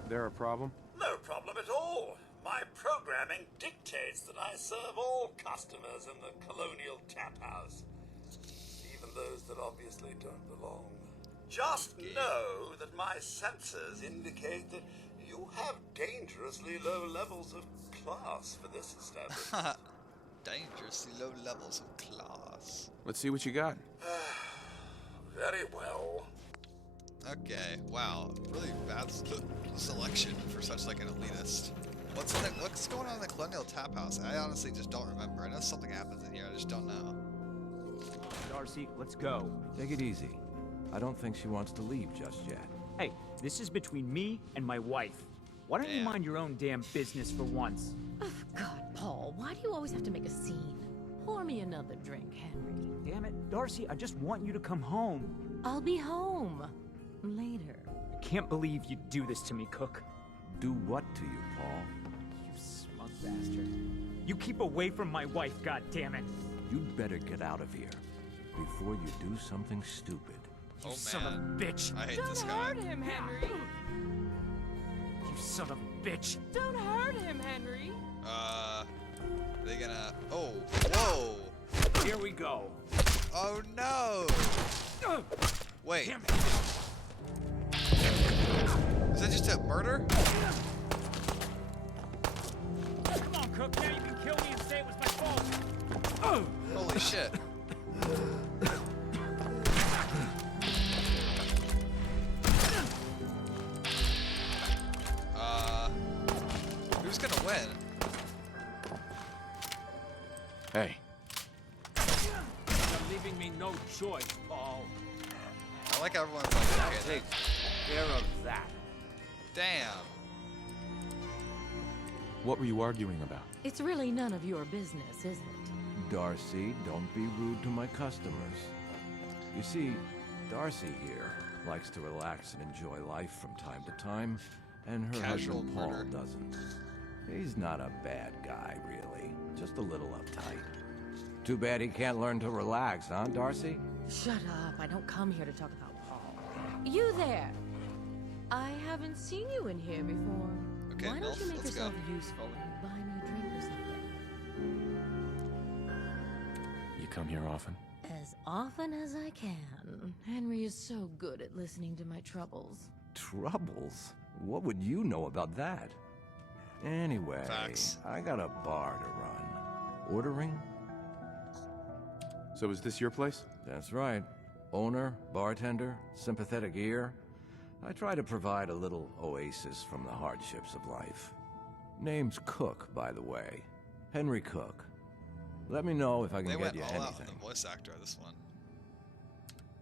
There a problem? No problem at all. My programming dictates that I serve all customers in the Colonial Tap House, even those that obviously don't belong. Just know that my sensors indicate that you have dangerously low levels of class for this establishment. Dangerously low levels of class. Let's see what you got. Very well. Okay, wow. Really bad selection for such like an elitist. What's going on in the Colonial Tap House? I honestly just don't remember. I know something happens in here, I just don't know. Darcy, let's go. Take it easy. I don't think she wants to leave just yet. Hey, this is between me and my wife. Why don't you mind your own damn business for once? God, Paul, why do you always have to make a scene? Pour me another drink, Henry. Damn it, Darcy, I just want you to come home. I'll be home. Later. I can't believe you'd do this to me, Cook. Do what to you, Paul? You smug bastard. You keep away from my wife, goddammit. You'd better get out of here before you do something stupid. You Oh son of a man. bitch. I hate Don't this guy. hurt him, Henry. You son of a bitch. Don't hurt him, Henry. Are they gonna... Oh, whoa! Here we go. Oh no! Wait. Is that just a murder? Come on, Cook. Now you can kill me and say it was my fault. Holy shit. Who's gonna win? Hey. You're leaving me no choice, Paul. I like how everyone's like, okay, Take care of that. damn. What were you arguing about? It's really none of your business, is it? Darcy, don't be rude to my customers. You see, Darcy here likes to relax and enjoy life from time to time, and her Casual husband Paul murder. doesn't. He's not a bad guy, really. Just a little uptight. Too bad he can't learn to relax, huh, Darcy? Shut up. I don't come here to talk about Paul. You there. I haven't seen you in here before. Okay, Why don't Milf, you make let's go. yourself useful and buy me a drink or something? You come here often? As often as I can. Henry is so good at listening to my troubles. Troubles? What would you know about that? Anyway, Facts. I got a bar to run. Ordering? So is this your place? That's right. Owner, bartender, sympathetic ear. I try to provide a little oasis from the hardships of life. Name's Cook, by the way. Henry Cook. Let me know if I They can went get you all out on anything. the voice actor of this one.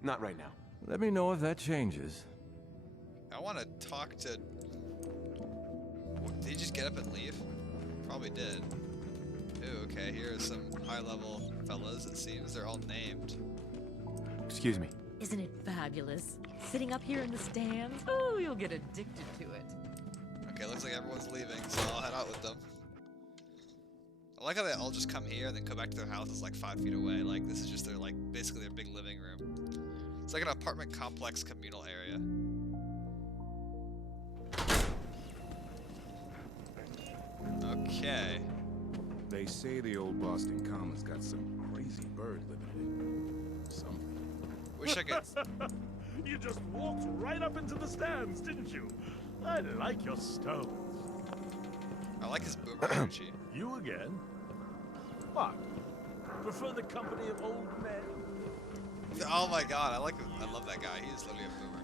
Not right now. Let me know if that changes. I want to talk to... Did he just get up and leave? Probably did. Ooh, okay, here are some high-level fellas, it seems. They're all named. Excuse me. Isn't it fabulous? Sitting up here in the stands? Oh, you'll get addicted to it. Okay, looks like everyone's leaving, so I'll head out with them. I like how they all just come here and then go back to their houses like 5 feet away. Like, this is just their, like, basically their big living room. It's like an apartment complex communal area. Okay. They say the old Boston Common's got some crazy bird living in it. Something. Wish I could... You just walked right up into the stands, didn't you? I like your stones. I like his boomer energy. You again? What? Prefer the company of old men? Oh my god, I love that guy. He's literally a boomer.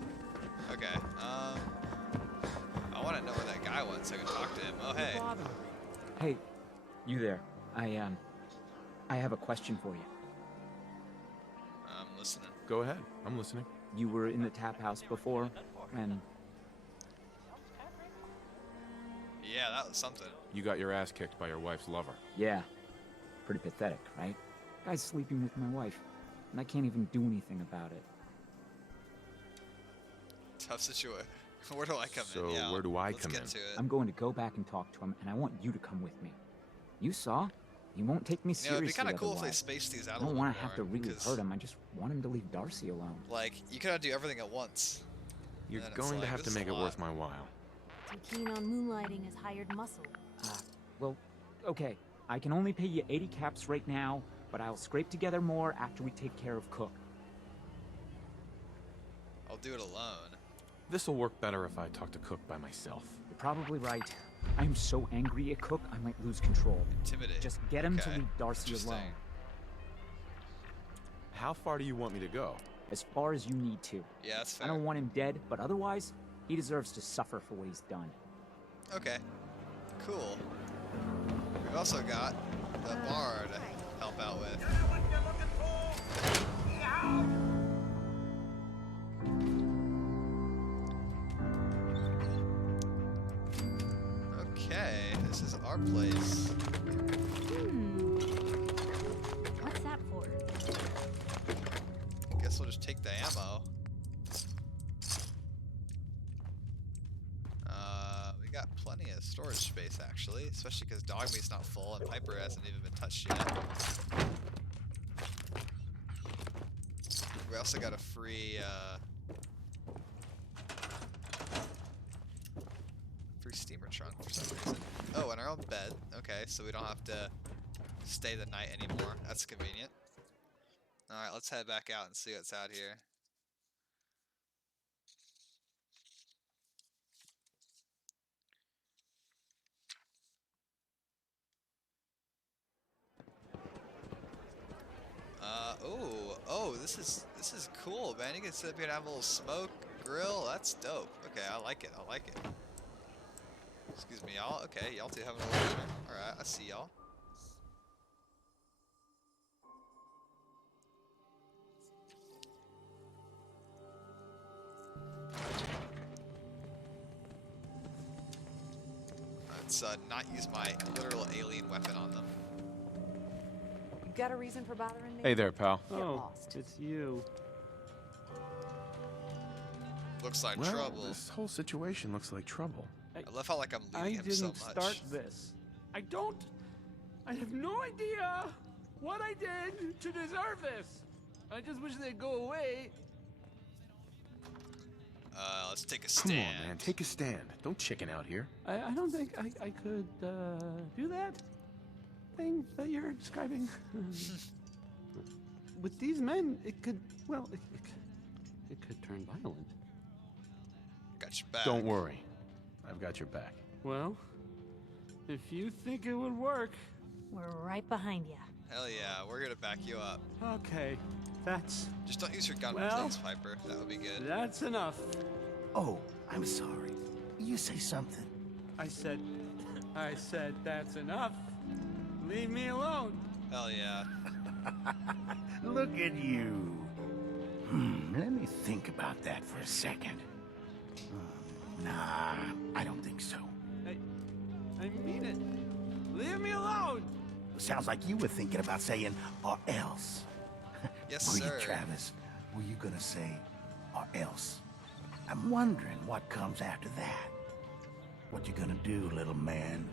Okay, I want to know where that guy went so I can talk to him. Oh, hey. Hey, you there. I have a question for you. I'm listening. Go ahead. I'm listening. You were in the tap house before, and Yeah, that was something. You got your ass kicked by your wife's lover. yeah, pretty pathetic, right? Guy's sleeping with my wife, and I can't even do anything about it. Tough situation. Where do I come So in? Yeah, where do I let's come get in? to it. I'm going to go back and talk to him, and I want you to come with me. You saw? You won't take me You know, seriously it'd be kind of cool if they otherwise. spaced these out I a don't little want bit to have to more, really 'cause, hurt him. I just want him to leave Darcy alone. Like, you gotta do everything at once. You're And then it's going to like, have to this is make a it lot. worth my while. Too keen on moonlighting as hired muscle. Well, okay. I can only pay you 80 caps right now, but I'll scrape together more after we take care of Cook. I'll do it alone. This'll work better if I talk to Cook by myself. You're probably right. I am so angry at Cook, I might lose control. Intimidate. Just get him to Okay, leave Darcy interesting. alone. How far do you want me to go? As far as you need to. Yeah, that's I fair. don't want him dead, but otherwise, he deserves to suffer for what he's done. Okay. Cool. We've also got the bar to help out with. Okay, this is our place. What's that for? Guess we'll just take the ammo. We got plenty of storage space actually, especially because dog meat's not full and Piper hasn't even been touched yet. We also got a free steamer trunk for some reason. Oh, in our own bed. Okay, so we don't have to stay the night anymore. That's convenient. Alright, let's head back out and see what's out here. Oh, this is cool, man. You can sit up here and have a little smoke, grill. That's dope. Okay, I like it. I like it. Excuse me, y'all. Okay, y'all two having a little dinner. Alright, I see y'all. Let's not use my literal alien weapon on them. You got a reason for bothering me? Hey there, pal. Get lost. It's you. Looks like Well, trouble. this whole situation looks like trouble. I love how like I'm leading him so much. I didn't start this. I have no idea what I did to deserve this. I just wish they'd go away. Let's take a Come stand. on, man. Take a stand. Don't chicken out here. I don't think I could do that thing that you're describing. With these men, it could, well, it could turn violent. Got your back. Don't worry. I've got your back. Well, if you think it would work. We're right behind you. Hell yeah, we're gonna back you up. Okay, that's... Just don't use your gun, Well, please, Piper. That would be good. That's enough. Oh, I'm sorry. You say something. I said that's enough. Leave me alone. Hell yeah. Look at you. Let me think about that for a second. Nah, I don't think so. I mean it. Leave me alone. Sounds like you were thinking about saying, or else. Yes, Were sir. you, Travis? Were you gonna say, or else? I'm wondering what comes after that. What you gonna do, little man?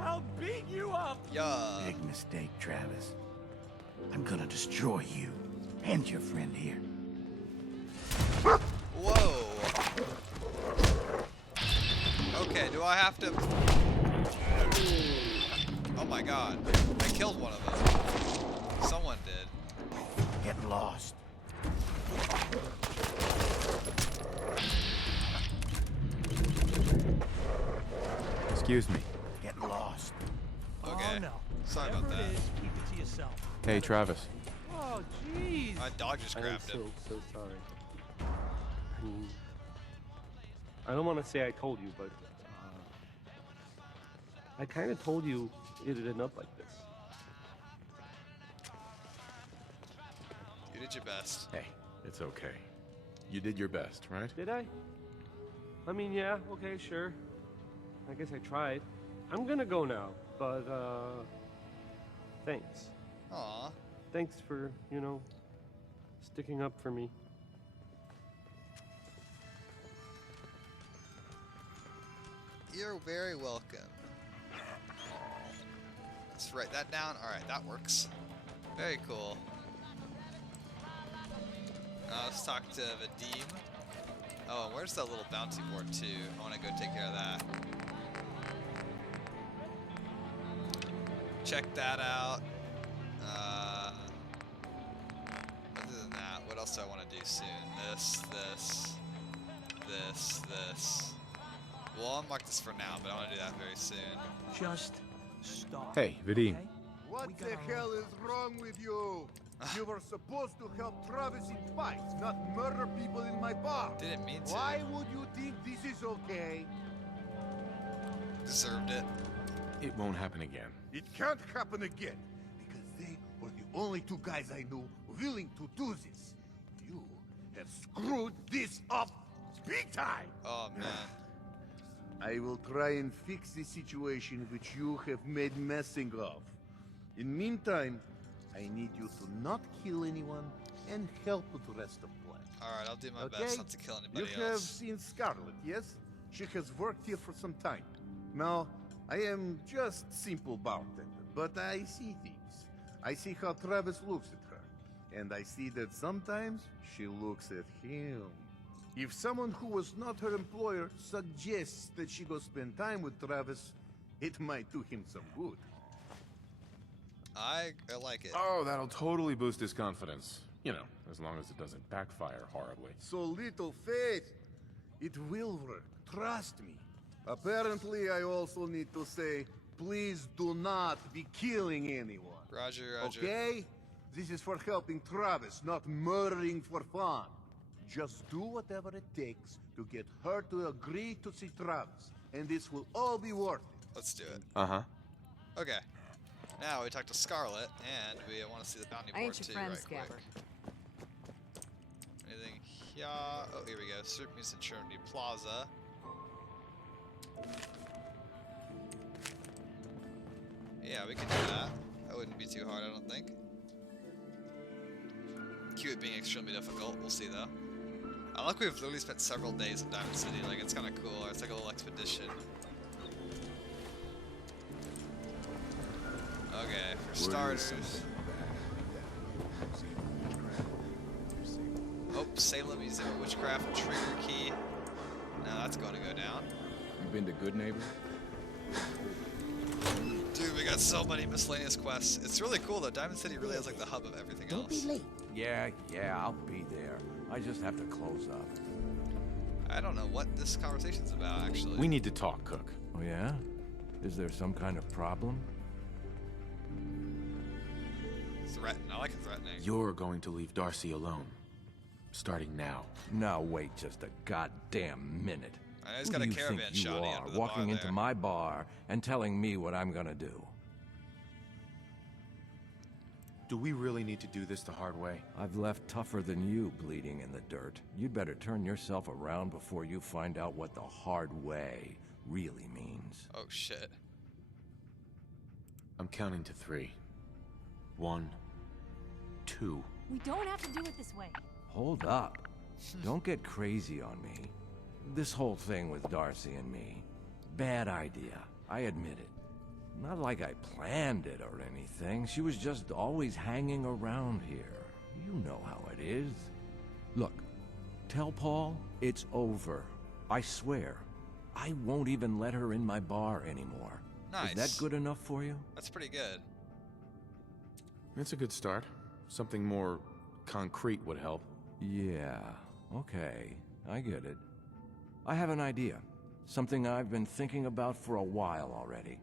I'll beat you up. Yeah. Big mistake, Travis. I'm gonna destroy you and your friend here. Whoa. Okay, do I have to... Oh my god. I killed one of them. Someone did. Get lost. Excuse me. Get lost. Okay. Oh, no. Sorry about Whatever that. it is, keep it to yourself. Hey, Travis. Oh, jeez. My dog just grabbed him. So sorry. I mean, I don't want to say I told you, but I kind of told you it'd end up like this. You did your best. Hey, it's okay. You did your best, right? Did I? I mean, yeah, okay, sure. I guess I tried. I'm gonna go now, but, thanks. Aw. Thanks for, you know, sticking up for me. You're very welcome. Let's write that down. Alright, that works. Very cool. Let's talk to Vadim. Oh, and where's that little bounty board too? I want to go take care of that. Check that out. Other than that, what else do I want to do soon? This. Well, I'll mark this for now, but I want to do that very soon. Just stop. Hey, Vadim. okay? What We the got our- hell is wrong with you? You were supposed to help Travis in fights, not murder people in my bar. Didn't mean to. Why would you think this is okay? Deserved it. It won't happen again. It can't happen again, because they were the only two guys I knew willing to do this. You have screwed this up big time. Oh, man. I will try and fix the situation which you have made messing of. In meantime, I need you to not kill anyone and help with the rest of the plan. Alright, I'll do my Okay? best not to kill anybody You have else. seen Scarlet, yes? She has worked here for some time. Now, I am just simple bartender, but I see things. I see how Travis looks at her, and I see that sometimes she looks at him. If someone who was not her employer suggests that she go spend time with Travis, it might do him some good. I like it. Oh, that'll totally boost his confidence. You know, as long as it doesn't backfire horribly. So little faith. It will work. Trust me. Apparently, I also need to say, please do not be killing anyone. Roger, roger. Okay? This is for helping Travis, not murdering for fun. Just do whatever it takes to get her to agree to see Travis, and this will all be worth it. Let's do it. Uh-huh. Okay. Now we talk to Scarlet, and we want to see the bounty board too, right quick. Anything here? Oh, here we go. Strip Music Trinity Plaza. Yeah, we can do that. That wouldn't be too hard, I don't think. Cue it being extremely difficult. We'll see, though. I like we've literally spent several days in Diamond City. Like, it's kind of cool. It's like a little expedition. Okay, for starters. Oh, Salem Museum of Witchcraft, Trigger Key. Now that's going to go down. You been to Good Neighbor? Dude, we got so many miscellaneous quests. It's really cool though. Diamond City really is like the hub of everything else. Don't be late. Yeah, I'll be there. I just have to close up. I don't know what this conversation's about, actually. We need to talk, Cook. Oh, yeah? Is there some kind of problem? Threaten. I like threatening. You're going to leave Darcy alone. Starting now. Now wait just a goddamn minute. I know he's got a caravan shoddy under the walking bar into there. my bar and telling me what I'm gonna do? Do we really need to do this the hard way? I've left tougher than you bleeding in the dirt. You'd better turn yourself around before you find out what the hard way really means. Oh, shit. I'm counting to 3. 1, 2. We don't have to do it this way. Hold up. Don't get crazy on me. This whole thing with Darcy and me. Bad idea. I admit it. Not like I planned it or anything. She was just always hanging around here. You know how it is. Look, tell Paul it's over. I swear. I won't even let her in my bar anymore. Nice. Is that good enough for you? That's pretty good. It's a good start. Something more concrete would help. Yeah, okay. I get it. I have an idea. Something I've been thinking about for a while already.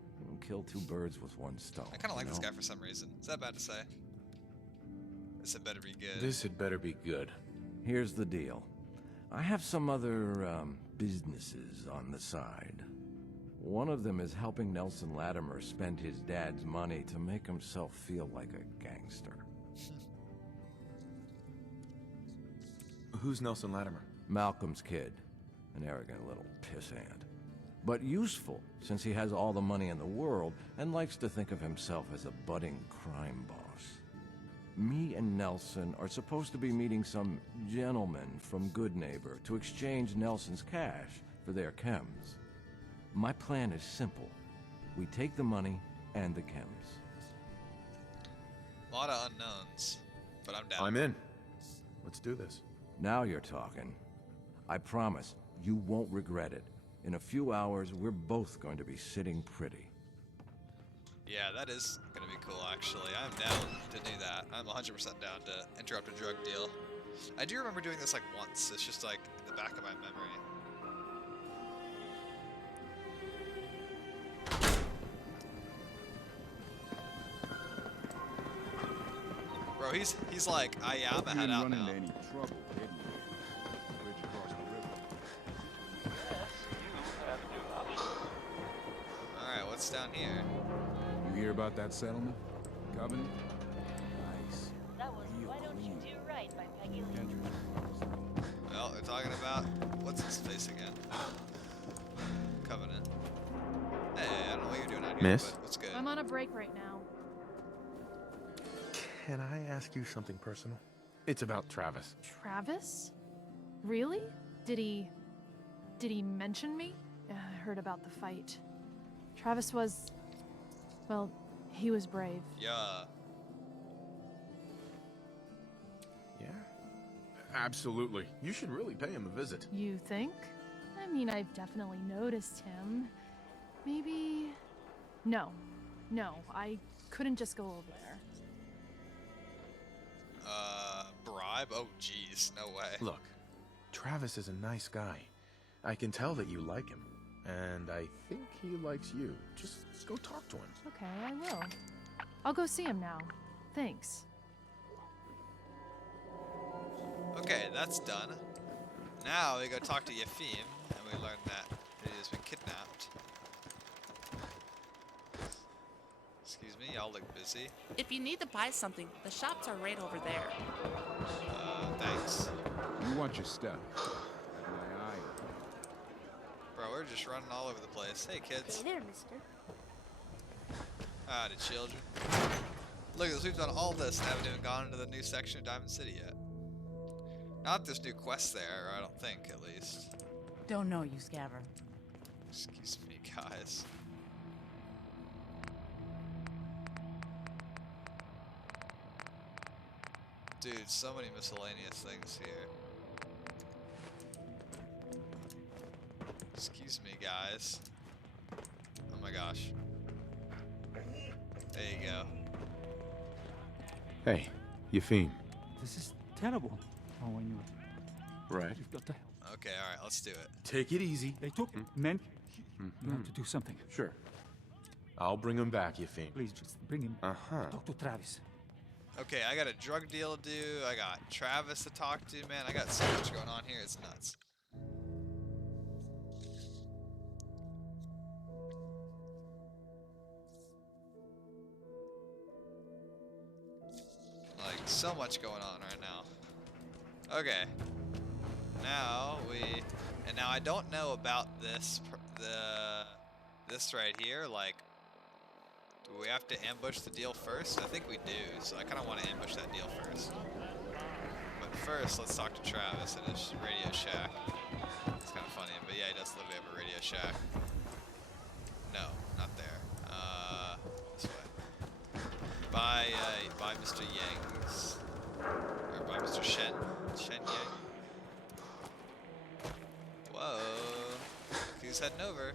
Kill 2 birds with 1 stone. I kind of like this guy for some reason. Is that bad to say? This had better be good. This had better be good. Here's the deal. I have some other, businesses on the side. One of them is helping Nelson Latimer spend his dad's money to make himself feel like a gangster. Who's Nelson Latimer? Malcolm's kid. An arrogant little pissant. But useful, since he has all the money in the world and likes to think of himself as a budding crime boss. Me and Nelson are supposed to be meeting some gentleman from Good Neighbor to exchange Nelson's cash for their chems. My plan is simple. We take the money and the chems. A lot of unknowns, but I'm down. I'm in. Let's do this. Now you're talking. I promise, you won't regret it. In a few hours, we're both going to be sitting pretty. Yeah, that is going to be cool, actually. I'm down to do that. I'm 100% down to interrupt a drug deal. I do remember doing this, like, once. It's just, like, in the back of my memory. Bro, he's like, yeah, I'm gonna head out now. Any trouble heading here. Bridge across the river. Alright, what's down here? You hear about that settlement? Covenant? Nice. That was Why Don't You Do Right by Peggy Lee. Well, they're talking about what's his face again? Covenant. Hey, I don't know what you're doing out here, Miss? but what's good? I'm on a break right now. Can I ask you something personal? It's about Travis. Travis? Really? Did he mention me? I heard about the fight. Travis was... well, he was brave. Yeah. Yeah? Absolutely. You should really pay him a visit. You think? I mean, I've definitely noticed him. Maybe... No, I couldn't just go over there. Bribe? Oh, jeez, no way. Look, Travis is a nice guy. I can tell that you like him, and I think he likes you. Just go talk to him. Okay, I will. I'll go see him now. Thanks. Okay, that's done. Now we go talk to Yefim, and we learn that he has been kidnapped. Excuse me, y'all look busy. If you need to buy something, the shops are right over there. Thanks. You want your stuff. Have my eye. Bro, we're just running all over the place. Hey, kids. Hey there, mister. Howdy, children. Look at this, we've done all this and haven't even gone into the new section of Diamond City yet. Not there's new quests there, I don't think, at least. Don't know you, Scaver. Excuse me, guys. Dude, so many miscellaneous things here. Excuse me, guys. Oh my gosh. There you go. Hey, Yefim. This is terrible. Oh, I knew it. Right. You've got to help. Okay, alright, let's do it. Take it easy. They took men. You have to do something. Sure. I'll bring him back, Yefim. Please, just bring him. Talk to Travis. Okay, I got a drug deal to do, I got Travis to talk to, man, I got so much going on here, it's nuts. Like, so much going on right now. Okay. Now and now I don't know about this, this right here, like, do we have to ambush the deal first? I think we do, so I kind of want to ambush that deal first. But first, let's talk to Travis at his Radio Shack. It's kind of funny, but yeah, he does literally have a Radio Shack. No, not there. This way. By Mr. Yang's. Or by Mr. Shen Yang. Whoa. Look who's heading over.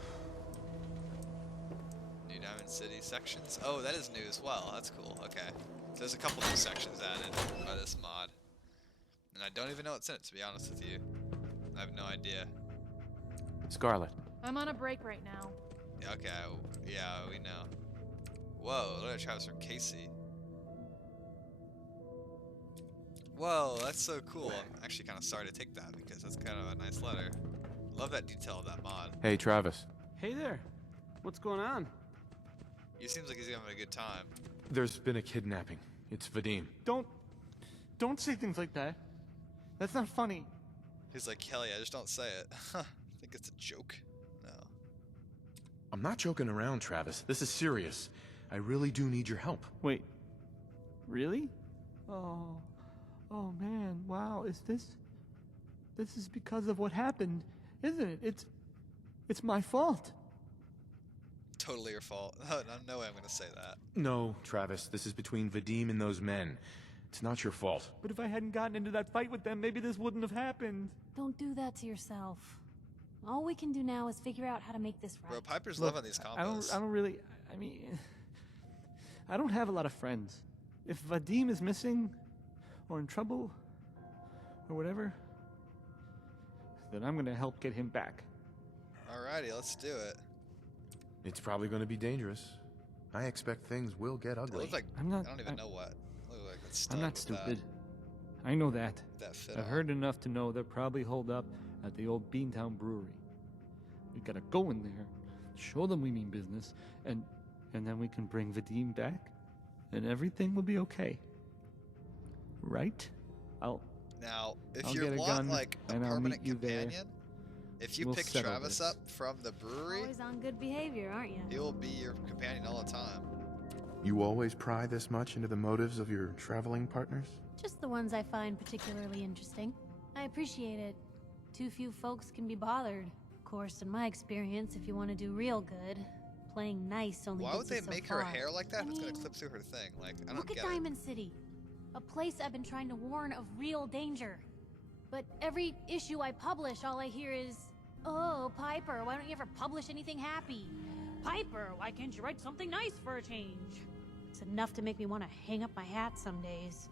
New Diamond City sections. Oh, that is new as well. That's cool. Okay. So there's a couple new sections added by this mod. And I don't even know what's in it, to be honest with you. I have no idea. Scarlet. I'm on a break right now. Okay, yeah, we know. Whoa, look at Travis from Casey. Whoa, that's so cool. I'm actually kind of sorry to take that because that's kind of a nice letter. Love that detail of that mod. Hey, Travis. Hey there. What's going on? He seems like he's having a good time. There's been a kidnapping. It's Vadim. Don't say things like that. That's not funny. He's like, hell yeah, just don't say it. I think it's a joke. No. I'm not joking around, Travis. This is serious. I really do need your help. Wait. Really? Oh man, wow, this is because of what happened, isn't it? It's my fault. Totally your fault. No way I'm gonna say that. No, Travis, this is between Vadim and those men. It's not your fault. But if I hadn't gotten into that fight with them, maybe this wouldn't have happened. Don't do that to yourself. All we can do now is figure out how to make this right. Bro, Piper's Look, loving these combos. I don't really, I mean, I don't have a lot of friends. If Vadim is missing, or in trouble, or whatever, then I'm gonna help get him back. Alrighty, let's do it. It's probably going to be dangerous. I expect things will get It ugly. looks like, I'm not- I don't even know what. Look like it's I'm not stupid. I know that. That fit I've on. heard enough to know they're probably holed up at the old Beantown Brewery. We gotta go in there, show them we mean business, and then we can bring Vadim back, and everything will be okay. Right? Now, if I'll you get a want gun, like a and I'll permanent meet you there. companion, if you We'll pick settle Travis this. up from the brewery, Always on good behavior, aren't you? he will be your companion all the time. You always pry this much into the motives of your traveling partners? Just the ones I find particularly interesting. I appreciate it. Too few folks can be bothered. Of course, in my experience, if you want to do real good, playing nice only Why gets would they you so make far. her hair like that I if it's gonna mean, clip through her thing? Like, I don't look at get it. Diamond City. A place I've been trying to warn of real danger. But every issue I publish, all I hear is, "Oh, Piper, why don't you ever publish anything happy? Piper, why can't you write something nice for a change?" It's enough to make me want to hang up my hat some days.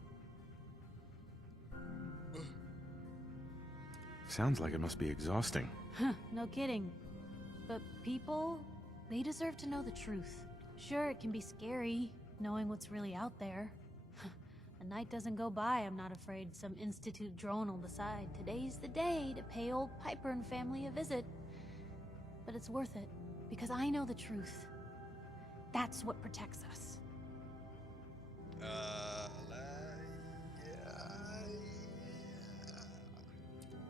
Sounds like it must be exhausting. Huh, no kidding. But people, they deserve to know the truth. Sure, it can be scary, knowing what's really out there. A night doesn't go by, I'm not afraid some Institute drone will decide today's the day to pay old Piper and family a visit. But it's worth it, because I know the truth. That's what protects us.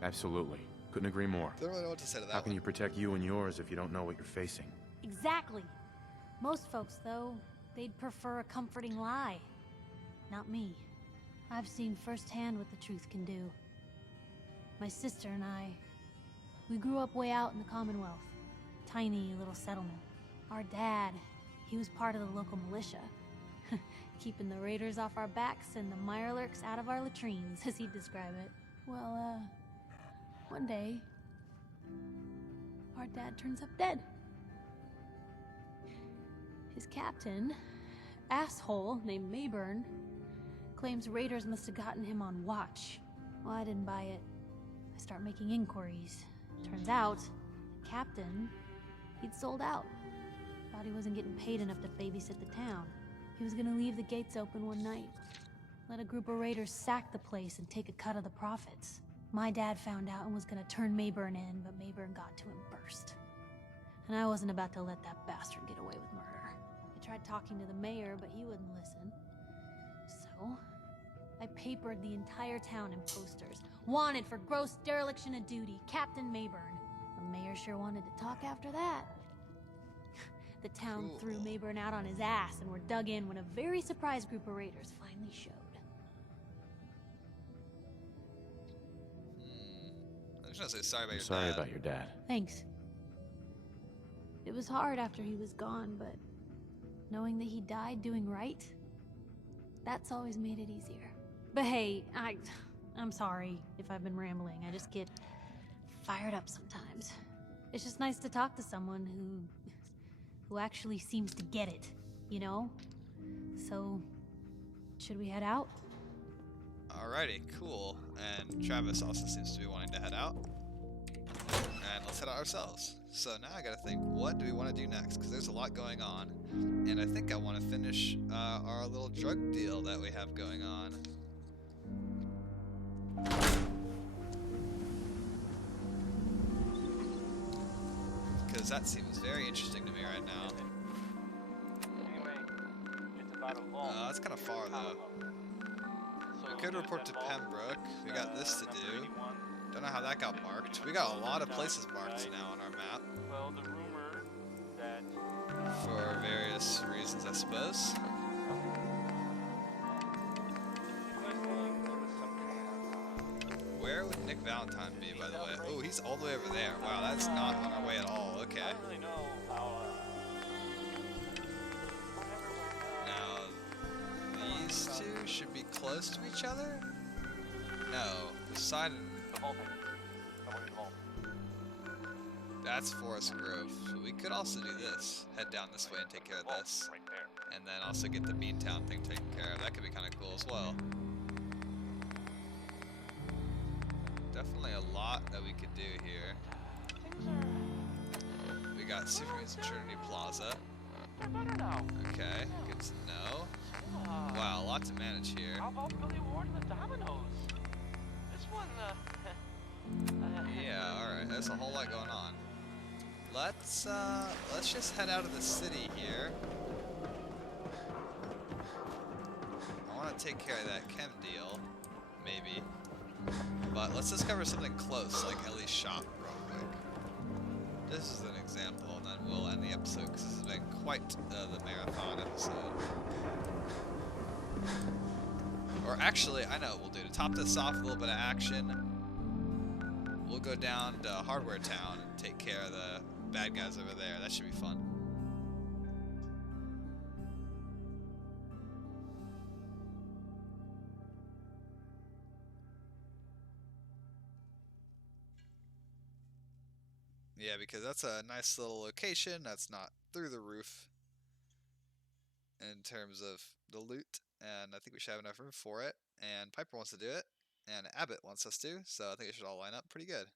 Absolutely. Couldn't agree more. Don't really know what to say to that How can one. you protect you and yours if you don't know what you're facing? Exactly. Most folks, though, they'd prefer a comforting lie. Not me. I've seen firsthand what the truth can do. My sister and I, we grew up way out in the Commonwealth. Tiny little settlement. Our dad, he was part of the local militia. Keeping the raiders off our backs and the mirelurks out of our latrines, as he'd describe it. Well, one day, our dad turns up dead. His captain, asshole named Mayburn, claims raiders must have gotten him on watch. Well, I didn't buy it. I start making inquiries. Turns out, the captain, he'd sold out. Thought he wasn't getting paid enough to babysit the town. He was gonna leave the gates open one night. Let a group of raiders sack the place and take a cut of the profits. My dad found out and was gonna turn Mayburn in, but Mayburn got to him first. And I wasn't about to let that bastard get away with murder. I tried talking to the mayor, but he wouldn't listen. So, I papered the entire town in posters. Wanted for gross dereliction of duty, Captain Mayburn. The mayor sure wanted to talk after that. The town threw Mayburn out on his ass and were dug in when a very surprised group of raiders finally showed. I'm just gonna say sorry about your Sorry dad. about your dad. Thanks. It was hard after he was gone, but knowing that he died doing right, that's always made it easier. But hey, I'm sorry if I've been rambling. I just get fired up sometimes. It's just nice to talk to someone who actually seems to get it, you know? So, should we head out? Alrighty, cool. And Travis also seems to be wanting to head out. And let's head out ourselves. So now I gotta think, what do we want to do next? Because there's a lot going on. And I think I want to finish our little drug deal that we have going on. Because that seems very interesting to me right now. That's kind of far though. We could report to Pembroke. We got this to do. Don't know how that got marked. We got a lot of places marked now on our map. Well, the rumor that... For various reasons, I suppose. Where would Nick Valentine be, by the way? Oh, he's all the way over there. Wow, that's not on our way at all. Okay. Now, these two should be close to each other? No, Poseidon. That's Forest Grove. So we could also do this. Head down this way and take care of this. And then also get the Beantown thing taken care of. That could be kind of cool as well. Definitely a lot that we could do here. We got Superman's Trinity Plaza. Okay, good to know. Wow, a lot to manage here. How about Billy Ward and the Dominoes? This one, Yeah, alright, there's a whole lot going on. Let's just head out of the city here. I want to take care of that chem deal, maybe. But let's discover something close, like at least shop real quick. This is an example, and then we'll end the episode, because this has been quite the marathon episode. Or actually, I know what we'll do. To top this off, a little bit of action. We'll go down to Hardware Town and take care of the bad guys over there. That should be fun. Yeah, because that's a nice little location. That's not through the roof in terms of the loot, and I think we should have enough room for it. And Piper wants to do it, and Abbott wants us to, so I think it should all line up pretty good.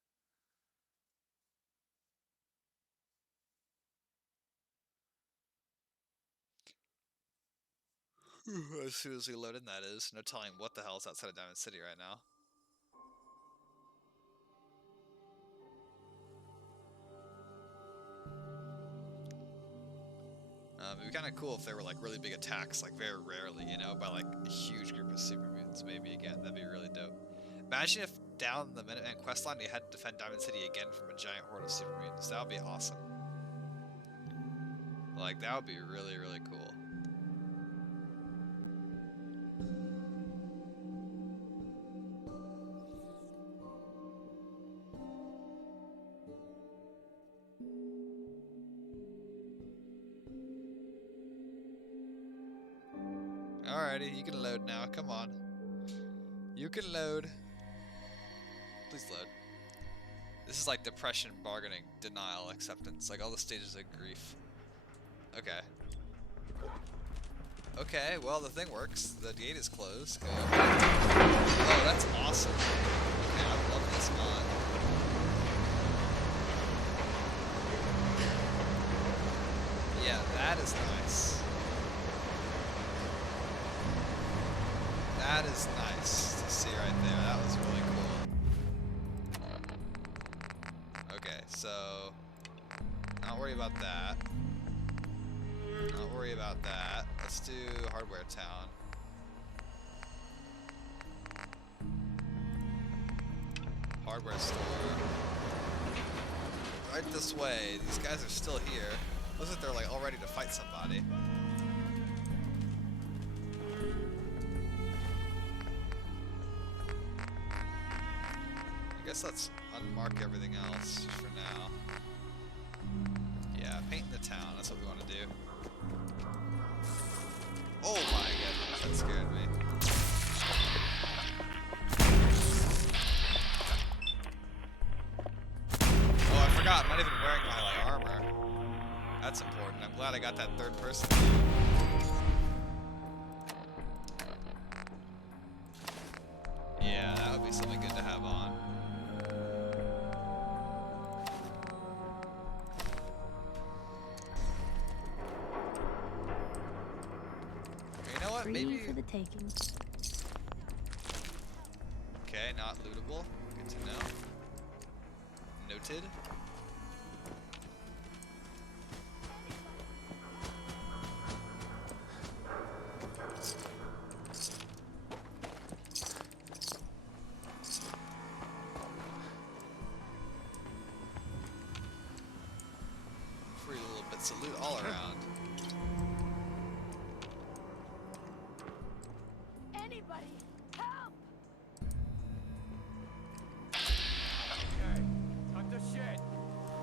As soon as we load in, that is. No telling what the hell is outside of Diamond City right now. It'd be kind of cool if there were like really big attacks, like very rarely, you know, by like a huge group of super mutants maybe again. That'd be really dope. Imagine if down the Minuteman questline you had to defend Diamond City again from a giant horde of super mutants. That would be awesome. Like, that would be really, really cool. Alrighty, you can load now. Come on. You can load. Please load. This is like depression, bargaining, denial, acceptance. Like all the stages of grief. Okay. Okay, well the thing works. The gate is closed. Good. Oh, that's awesome. Okay, I love this mod. Yeah, that is nice. That is nice to see right there. That was really cool. Okay, so not worry about that. Not worry about that. Let's do Hardware Town. Hardware store. Right this way. These guys are still here. Looks like they're like all ready to fight somebody. I guess let's unmark everything else just for now. Yeah, paint the town. That's what we want to do. Oh my goodness, that scared me. Oh, I forgot. I'm not even wearing my like armor. That's important. I'm glad I got that third person view. Yeah, that would be something good to have on. You know what? Maybe for the taking. Okay, not lootable. Good to know. Noted. Free little bits of loot all around. Anybody, help! Okay, cut the shit.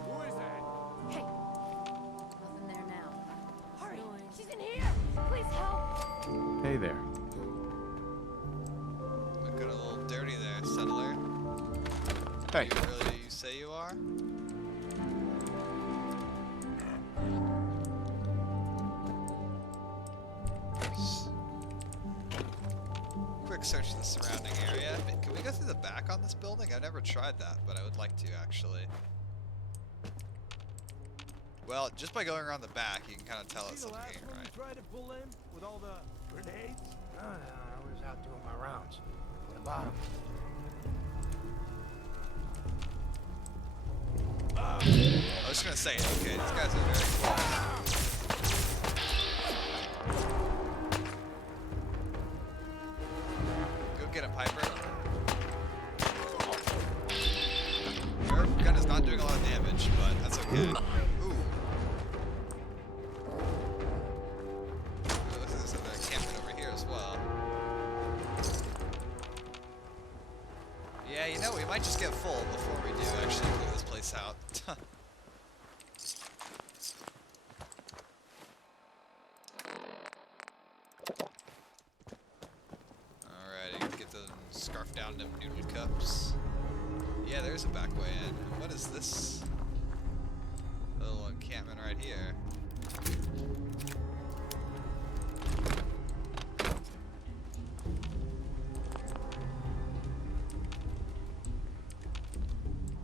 Who is that? Hey, nothing there now. Hurry, she's in here! Please help! Hey there. Looking a little dirty there, settler. Hey. You really you say you are? Quick search of the surrounding area. Can we go through the back on this building? I've never tried that, but I would like to actually. Well, just by going around the back, you can kind of tell it's something here, right? Tried to pull in with all the grenades? No, I was out doing my rounds. What about him? I was just gonna say, okay, these guys are very close. Go get him, Piper. Your gun is not doing a lot of damage, but that's okay. Ooh. Looks like there's another encampment over here as well. Yeah, you know, we might just get full before we do actually clear this place out. Alrighty, get them scarf down them noodle cups. Yeah, there's a back way in. What is this? here.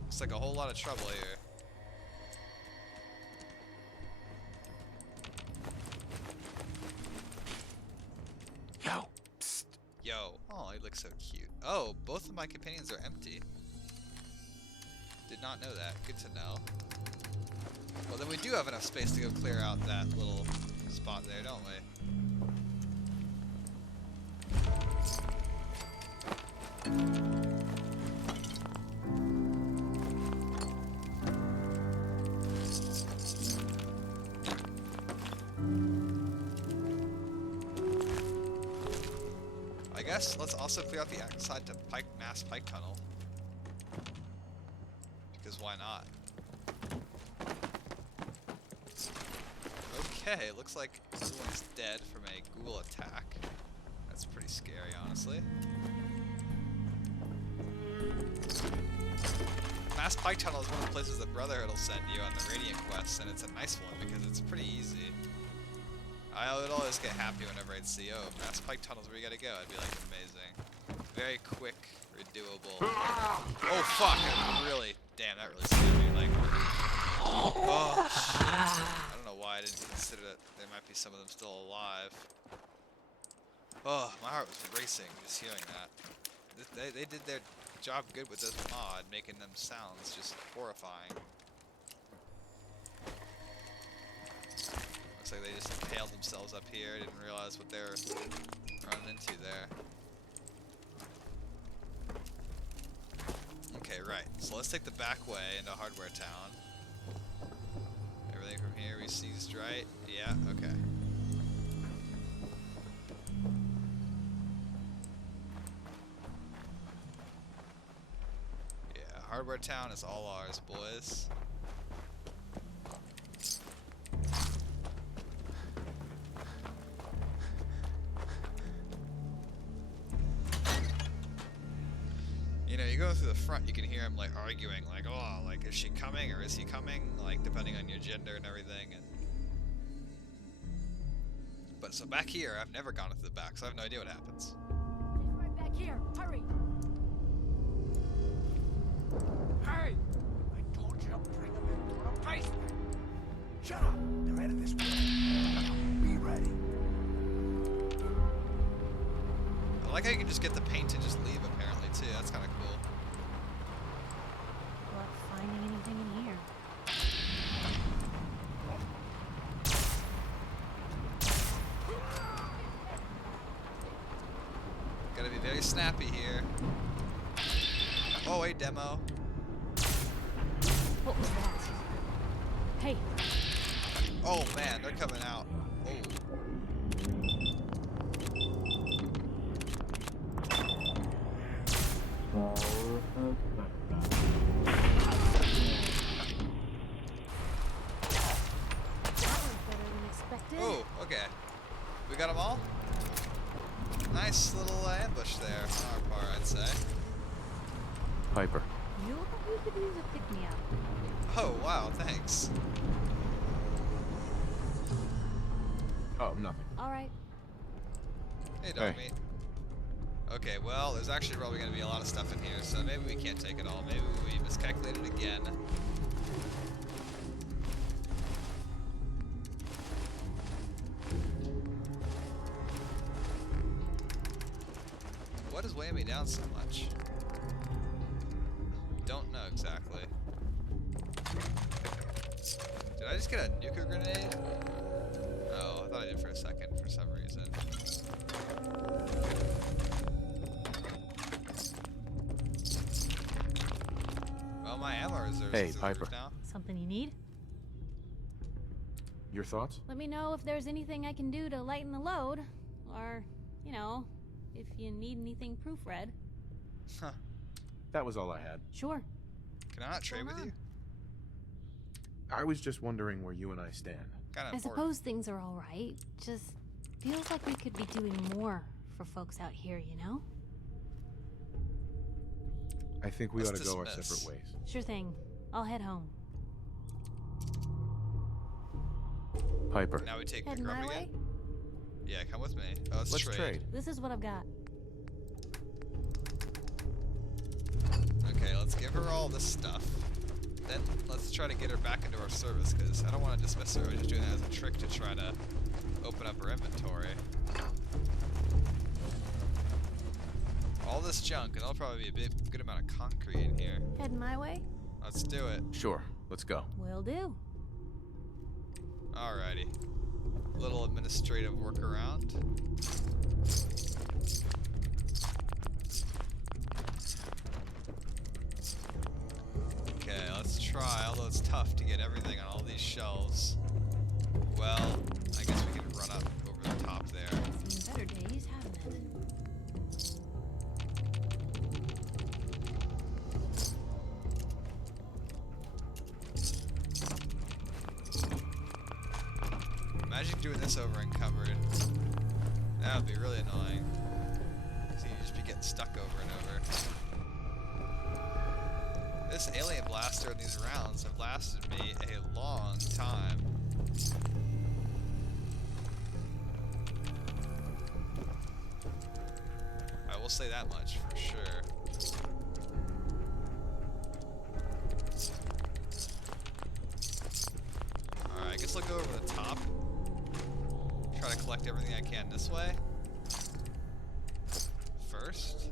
Looks like a whole lot of trouble here. Yo. Psst. Yo. Oh, he looks so cute. Oh, both of my companions are empty. Did not know that. Good to know. Well, then we do have enough space to go clear out that little spot there, don't we? I guess let's also clear out the outside to Mass Pike Tunnel. Because why not? Okay, looks like everyone's dead from a ghoul attack. That's pretty scary, honestly. Mass Pike Tunnel is one of the places that Brotherhood will send you on the Radiant quests, and it's a nice one because it's pretty easy. I would always get happy whenever I'd see, oh, Mass Pike Tunnel's where you gotta go. I'd be like, amazing. Very quick, redoable. Oh, fuck! Really, damn, that really scared me. Like, oh, I don't know why I didn't consider that there might be some of them still alive. Oh, my heart was racing just hearing that. They did their job good with this mod, making them sounds just horrifying. Looks like they just impaled themselves up here, didn't realize what they were running into there. Okay, right. So let's take the back way into Hardware Town. Everything from here we seized right? Yeah, okay. Yeah, Hardware Town is all ours, boys. You know, you go through the front, you can hear him like arguing, like, oh, like, is she coming or is he coming? Like, depending on your gender and everything. And but so back here, I've never gone into the back, so I have no idea what happens. She's right back here. Hurry. Hey! I told you to bring them into the basement. Shut up! They're headed this way. Be ready. I like how you can just get the paint and just leave, apparently, too. That's kind of cool. Luck finding anything in here. Gotta be very snappy here. Oh, hey, demo. What was that? Hey. Oh, man, they're coming out. Oh. Oh, okay. We got them all? Nice little ambush there on our part, I'd say. Piper. You could use a pick-me-up. Oh, wow, thanks. Oh, nothing. Alright. Hey, dog meat. Okay, well, there's actually probably going to be a lot of stuff in here, so maybe we can't take it all. Maybe we miscalculated again. What is weighing me down so much? Don't know exactly. Did I just get a nuclear grenade? Oh, I thought I did for a second for some reason. Well, my ammo reserves Hey, Piper. now. Something you need? Your thoughts? Let me know if there's anything I can do to lighten the load. Or, you know, if you need anything proofread. Huh. That was all I had. Sure. Can I not trade with you? I was just wondering where you and I stand. I suppose things are alright. Just feels like we could be doing more for folks out here, you know? I think we ought to go our dismiss. separate ways. Sure thing. I'll head home. Piper. Now we take Heading grub my again? way? Yeah, come with me. Oh, let's trade. This is what I've got. Okay, let's give her all this stuff. Then let's try to get her back into our service, because I don't want to dismiss her. We're just doing that as a trick to try to open up her inventory. All this junk, and there'll probably be a good amount of concrete in here. Heading my way? Let's do it. Sure, let's go. Will do. Alrighty. Little administrative workaround. Okay, let's try, although it's tough to get everything on all these shelves. Well, I guess we can run up over the top there. Seen better days, haven't it? Imagine doing this over encumbered. That would be really annoying. So you'd just be getting stuck over and over. This alien blaster and these rounds have lasted me a long time. I will say that much for sure. Alright, I guess I'll go over the top. Try to collect everything I can this way. First.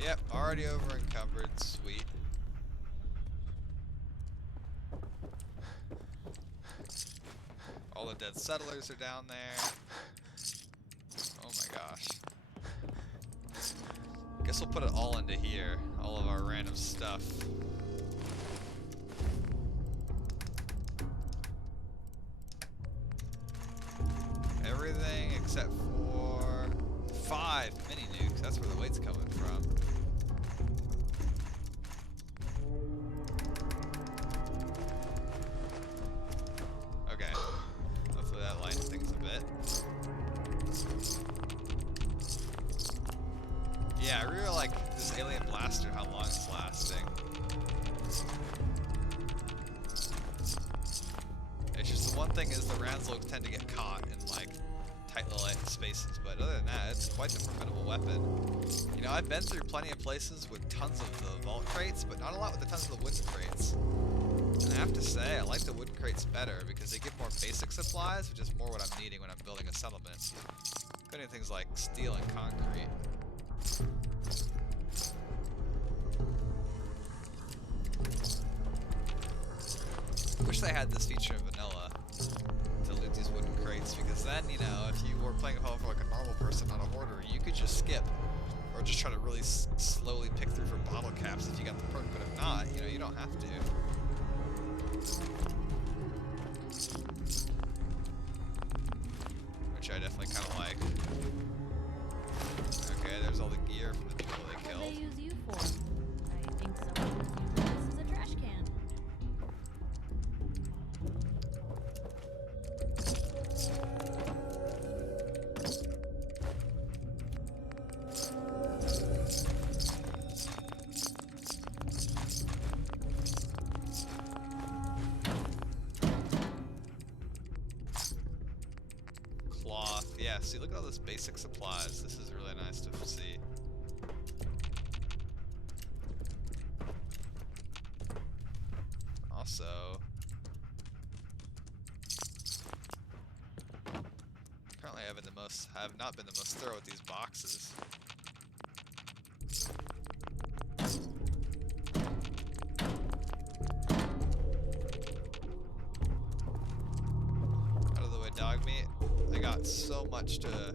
Yep, already over encumbered. Sweet. All the dead settlers are down there. Oh my gosh. Guess we'll put it all into here. All of our random stuff. Everything except for 5 mini nukes. That's where the weight's coming from. Okay. Hopefully that lightens things a bit. Yeah, I really like this alien blaster, how long it's lasting. It's just the one thing is the rounds will tend to get caught in like tight little spaces, but other than that, it's quite the formidable weapon. You know, I've been through plenty of places with tons of the vault crates, but not a lot with the tons of the wooden crates. And I have to say, I like the wooden crates better because they give more basic supplies, which is more what I'm needing when I'm building a settlement. Including things like steel and concrete. Wish they had this feature in vanilla to loot these wooden crates, because then, you know, if you were playing for like a normal person, not a hoarder, you could just skip or just try to really slowly pick through for bottle caps if you got the perk, but if not, you know, you don't have to. Which I definitely kind of like. Okay, there's all the gear from the people they killed. What do they use you for? I think someone was using this as a trash can. Cloth, yeah, see, look at all this basic supplies. This is really nice to see. Also, apparently I have not been the most thorough with these boxes. Out of the way, dog meat. I got so much to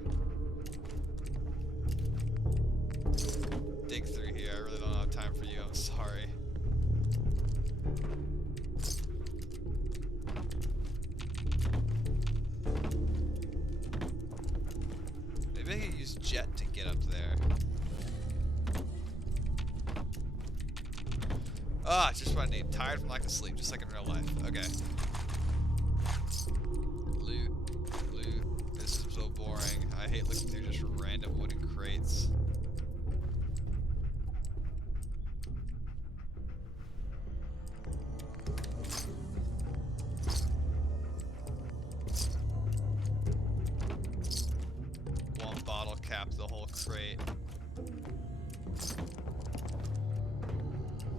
dig through here. I really don't have time for you. I'm sorry. Maybe I could use jet to get up there. Ah, just what I need. Tired from lack of sleep, just like in real life. Okay. Loot. This is so boring. I hate looking through just random wooden crates. the whole crate.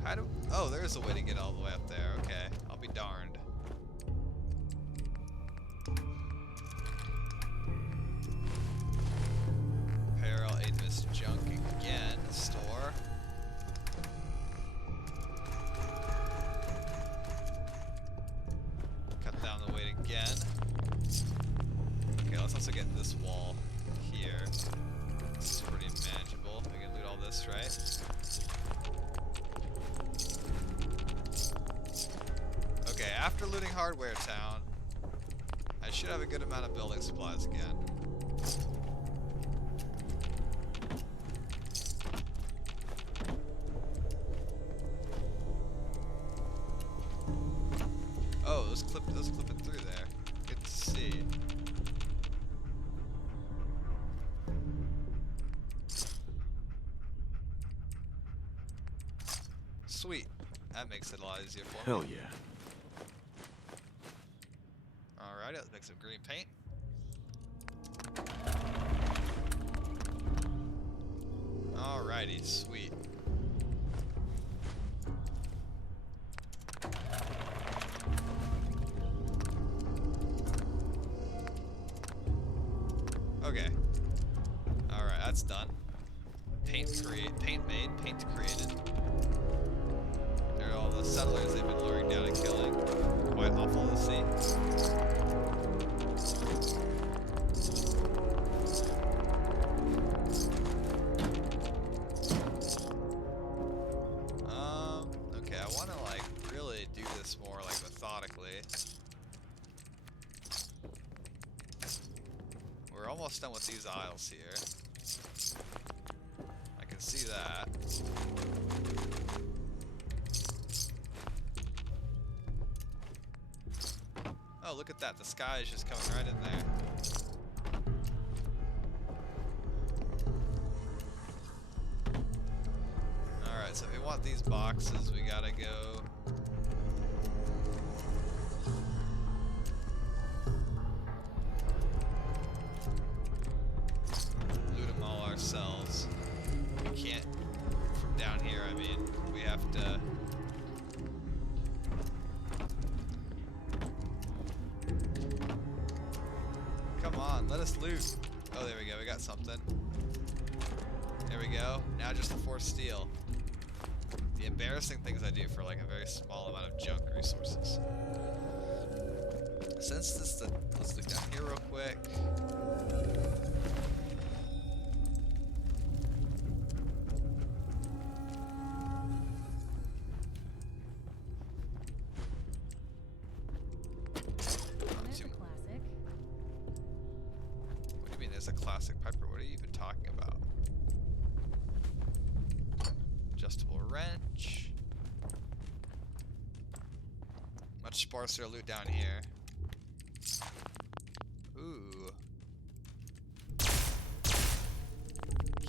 How do... Oh, there's a way to get all the way up there. Okay, I'll be darned. Parallel Aidmus junk again. Store. Cut down the weight again. Okay, let's also get this wall here. This is pretty manageable. We can loot all this, right? Okay, after looting Hardware Town, I should have a good amount of building supplies again. Oh, those clipping through there. Good to see. Sweet. That makes it a lot easier for me. Hell yeah. Alright, let's make some green paint. Alrighty, sweet. Okay. Alright, that's done. Paint made, paint created. There are all the settlers they've been luring down and killing. Quite awful to see. Okay, I want to like really do this more like methodically. We're almost done with these aisles here. I can see that. Oh, look at that. The sky is just coming right in there. Alright, so if we want these boxes, we gotta go... loot them all ourselves. We can't from down here, I mean, we have to... Come on, let us loot. Oh, there we go, we got something. There we go. Now just the forced steel. The embarrassing things I do for like a very small amount of junk resources. Since this, let's look down here real quick. What do you mean there's a classic Piper? What are you even talking about? Adjustable wrench. Much sparser loot down here. Ooh.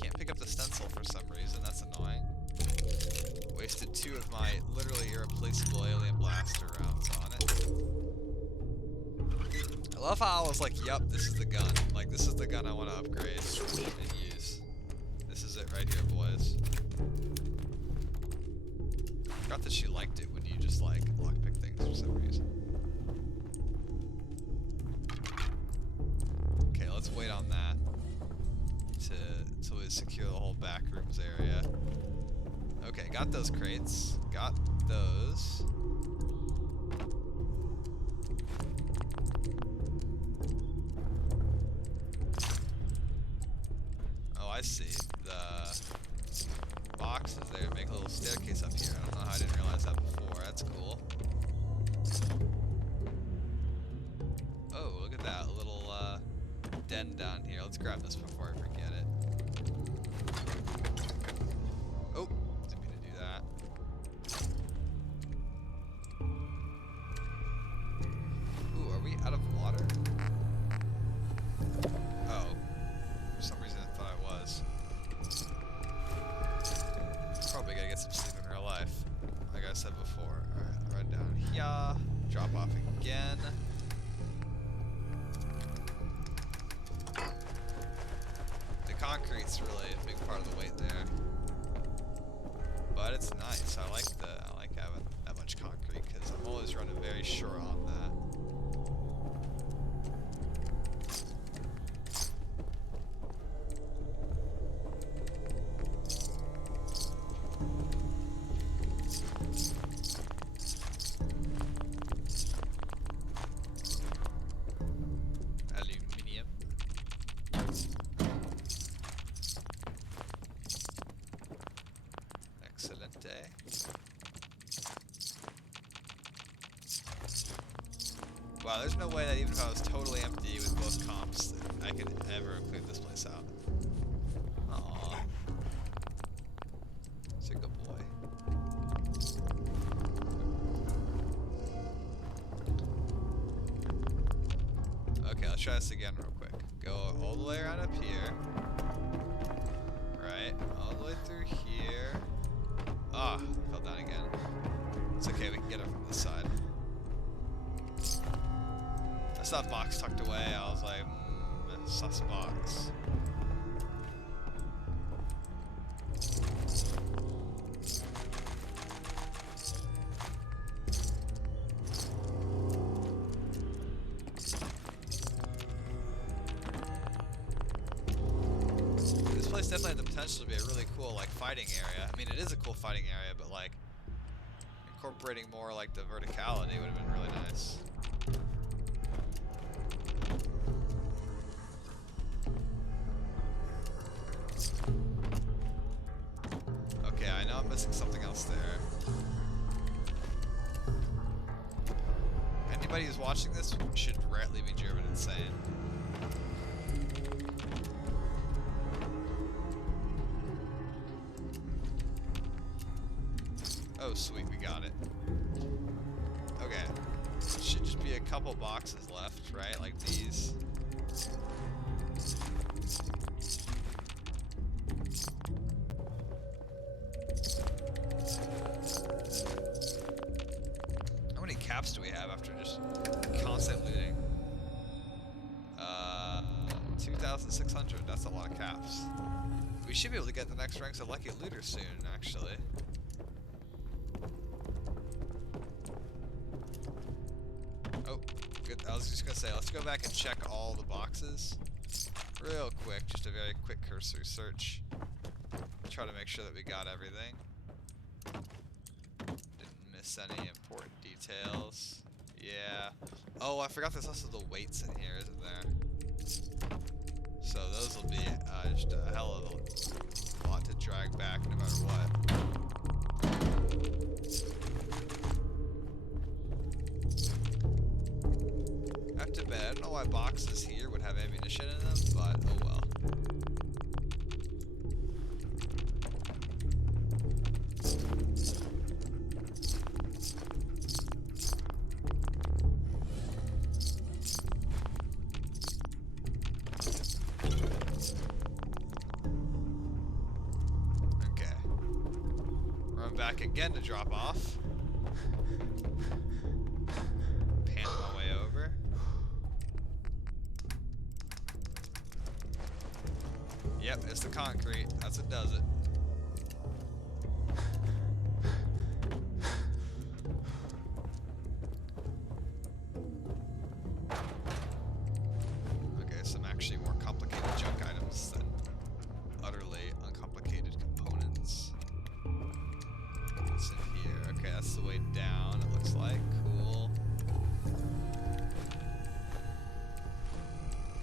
Can't pick up the stencil for some reason, that's annoying. Wasted 2 of my literally irreplaceable alien blaster rounds on it. I love how I was like, yup, this is the gun. Like, this is the gun I want to upgrade and use. This is it right here, boys. Forgot that she liked it when you just like lockpick things for some reason. Okay, let's wait on that till we secure the whole back rooms area. Okay, got those crates. Got those. Oh, I see. The boxes there make a little staircase up here. I don't know how I didn't realize that before. That's cool. Oh, look at that little den down here. Let's grab this before I forget it. Oh, didn't mean to do that. Ooh, are we out of water? Oh, for some reason I thought I was. Probably gotta get some sleep in real life, like I said before. Alright, run down here, drop off again. The concrete concrete's really a big part of the weight there. But it's nice. I like having that much concrete because I'm always running very short on that. Wow, there's no way that even if I was totally empty with both comps, that I could ever clear this place out. Aww. He's a good boy. Okay, let's try this again real quick. Go all the way around up here. Right, all the way through here. Ah, fell down again. It's okay, we can get it from this side. I saw a box tucked away, I was like, sus box. This place definitely had the potential to be a really cool, like, fighting area. I mean, it is a cool fighting area, but, like, incorporating more, like, the verticality would have been really nice. Okay, I know I'm missing something else there. Anybody who's watching this should rightly be German insane. Oh, sweet, we got it. Okay. Should just be a couple boxes left, right? Like these. How many caps do we have after just constant looting? 2,600. That's a lot of caps. We should be able to get the next ranks of Lucky Looter soon, actually. Oh, good. I was just gonna say, let's go back and check all the boxes real quick. Just a very quick cursory search. Try to make sure that we got everything. Didn't miss any important details. Yeah. Oh, I forgot there's also the weights in here, isn't there? So those will be just a hell of a lot to drag back no matter what. I have to admit, I don't know why boxes here would have ammunition in them, but oh well. Back again to drop off. Pan my way over. Yep, it's the concrete. That's what does it. Okay, some actually more complicated junk items than utterly uncomplicated components. What's in here? Okay, that's the way down, it looks like. Cool.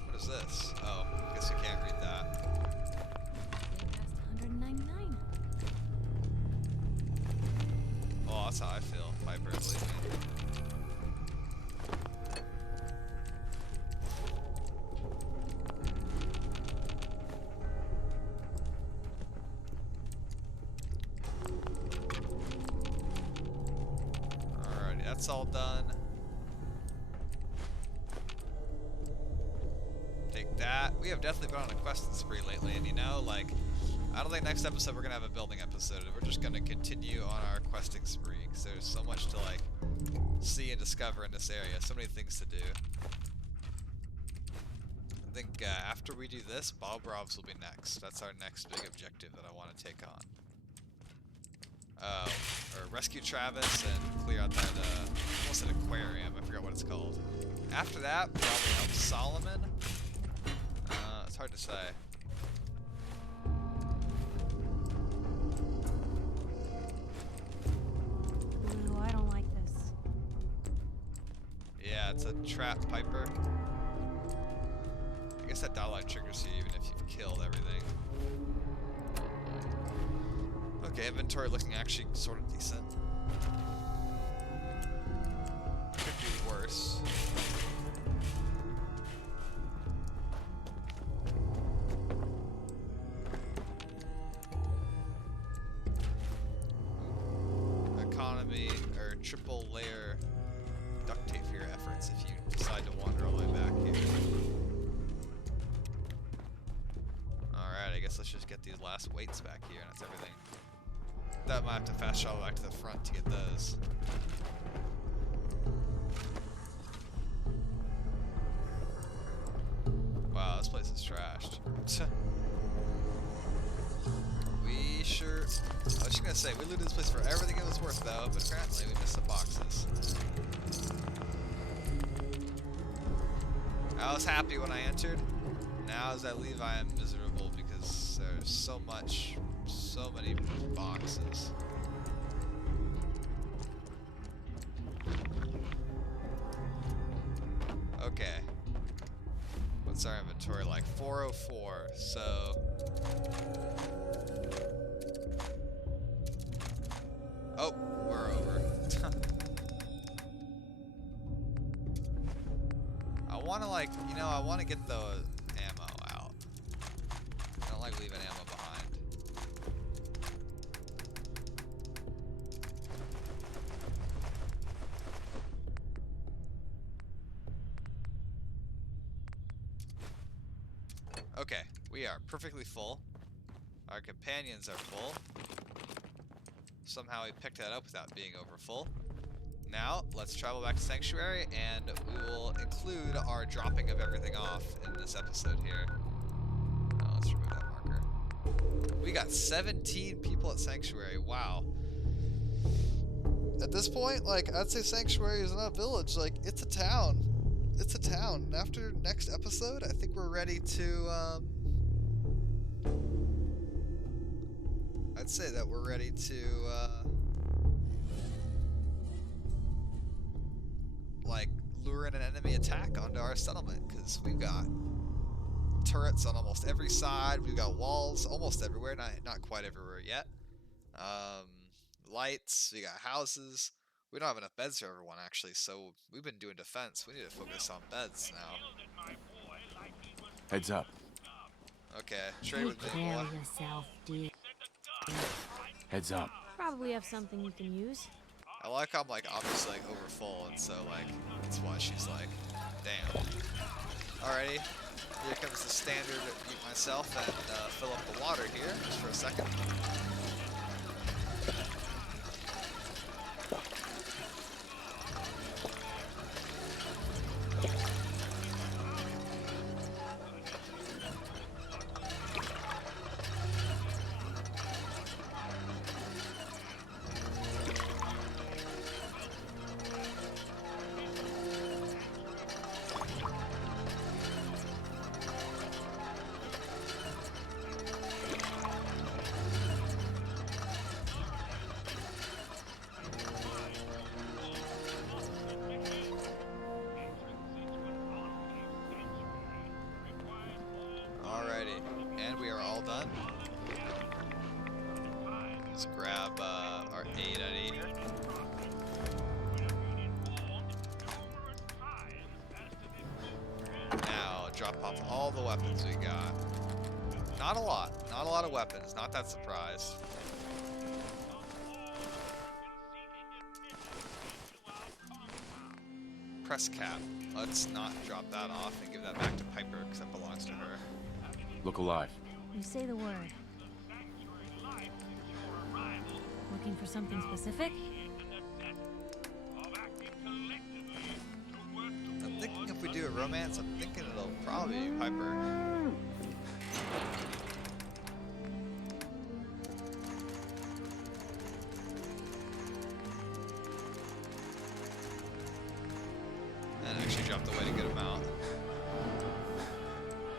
What is this? Oh, I guess you can't read that. Past 199. Oh, that's how I feel. Piper, believe me. That's all done. Take that. We have definitely been on a questing spree lately, and you know, like, I don't think next episode we're gonna have a building episode. We're just gonna continue on our questing spree, because there's so much to, like, see and discover in this area. So many things to do. I think after we do this, Bob Robs will be next. That's our next big objective that I want to take on. Or rescue Travis and clear out that, almost an aquarium. I forgot what it's called. After that, probably help Solomon. It's hard to say. Ooh, I don't like this. Yeah, it's a trap Piper. I guess that dot line triggers you even if you've killed everything. Okay, inventory looking actually sort of decent. Could be worse. Economy, or triple layer duct tape for your efforts if you decide to wander all the way back here. Alright, I guess let's just get these last weights back here and that's everything. That might have to fast travel back to the front to get those. Wow, this place is trashed. We sure... I was just gonna say, we looted this place for everything it was worth though, but apparently we missed some boxes. I was happy when I entered. Now as I leave I am miserable because there's so many boxes. Okay. What's our inventory like? 404, so... Oh, we're over. I wanna like, you know, I wanna get the ammo out. I don't like leaving ammo behind. Okay, we are perfectly full. Our companions are full. Somehow we picked that up without being over full. Now, let's travel back to Sanctuary, and we will include our dropping of everything off in this episode here. Oh, let's remove that marker. We got 17 people at Sanctuary. Wow. At this point, like, I'd say Sanctuary is not a village. Like, it's a town. It's a town. And after next episode, I think we're ready to, I'd say that we're ready to, like, lure in an enemy attack onto our settlement, because we've got turrets on almost every side, we've got walls almost everywhere, not quite everywhere yet. Lights, we got houses. We don't have enough beds for everyone, actually, so we've been doing defense. We need to focus on beds now. Heads up. Okay, trade with me, boy. Yourself, dear. Heads up. Probably have something you can use. I like how I'm like obviously like over full, and so like that's why she's like, damn. Alrighty, here comes the standard eat myself and fill up the water here just for a second. And we are all done. Let's grab our aid out of here. Now, drop off all the weapons we got. Not a lot of weapons, not that surprised. Press cap. Let's not drop that off and give that back to Piper because that belongs to her. Look alive. You say the word. Looking for something specific? I'm thinking if we do a romance, I'm thinking it'll probably I'll be Piper. And actually dropped away a good amount.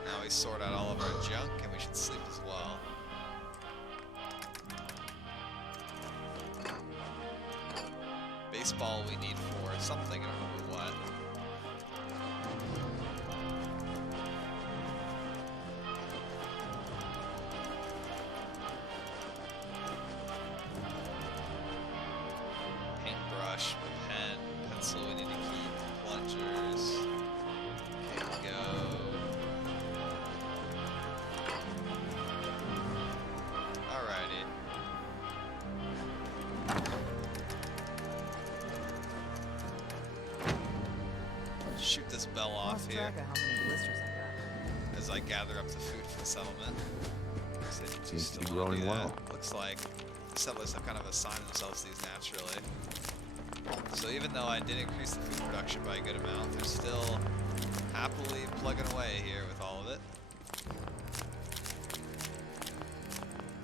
Now we sort out all of our junk, and we should sleep as well. Baseball we need for something, I don't remember what. Paintbrush, pen, pencil we need to keep, plungers. Okay, we go. Alrighty. Shoot this bell off here Track of how many blisters I got. as I gather up the food for the settlement. Seems to be growing well. Looks like the settlers have kind of assigned themselves these naturally. So even though I did increase the food production by a good amount, they're still happily plugging away here with all of it.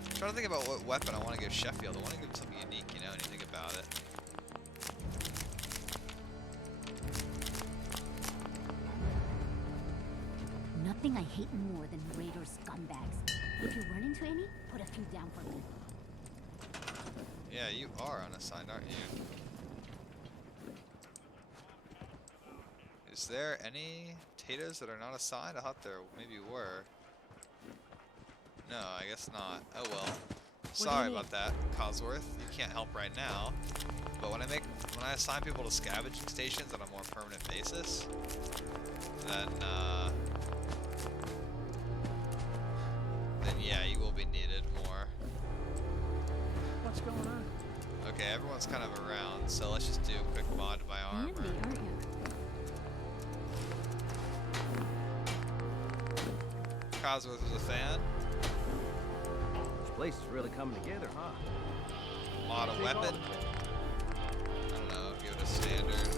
I'm trying to think about what weapon I want to give Sheffield. I want to give him something unique, you know, anything about it. Nothing I hate more than raider scumbags. If you run into any, put a few down for me. Yeah, you are unassigned, aren't you? Is there any potatoes that are not assigned? I thought there maybe were. No, I guess not. Oh well. Sorry about that, Cosworth. You can't help right now. But when I assign people to scavenging stations on a more permanent basis, then yeah, you will be needed more. What's going on? Okay, everyone's kind of around, so let's just do a quick mod to my armor. Handy, aren't you? Cosworth was a fan. This place is really coming together, huh? Mod a weapon. I don't know, give it a standard.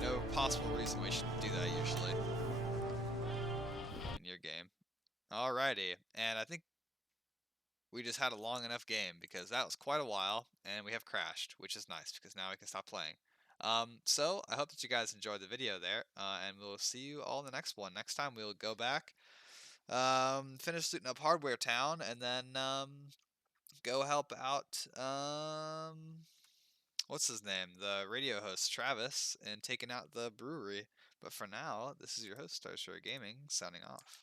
No possible reason we should do that usually in your game. Alrighty, and I think we just had a long enough game because that was quite a while, and we have crashed, which is nice because now we can stop playing. So I hope that you guys enjoyed the video there, and we'll see you all in the next one. Next time we'll go back, finish looting up Hardware Town, and then go help out what's his name, the radio host Travis, and taking out the brewery. But for now, this is your host, Starshore Gaming, signing off.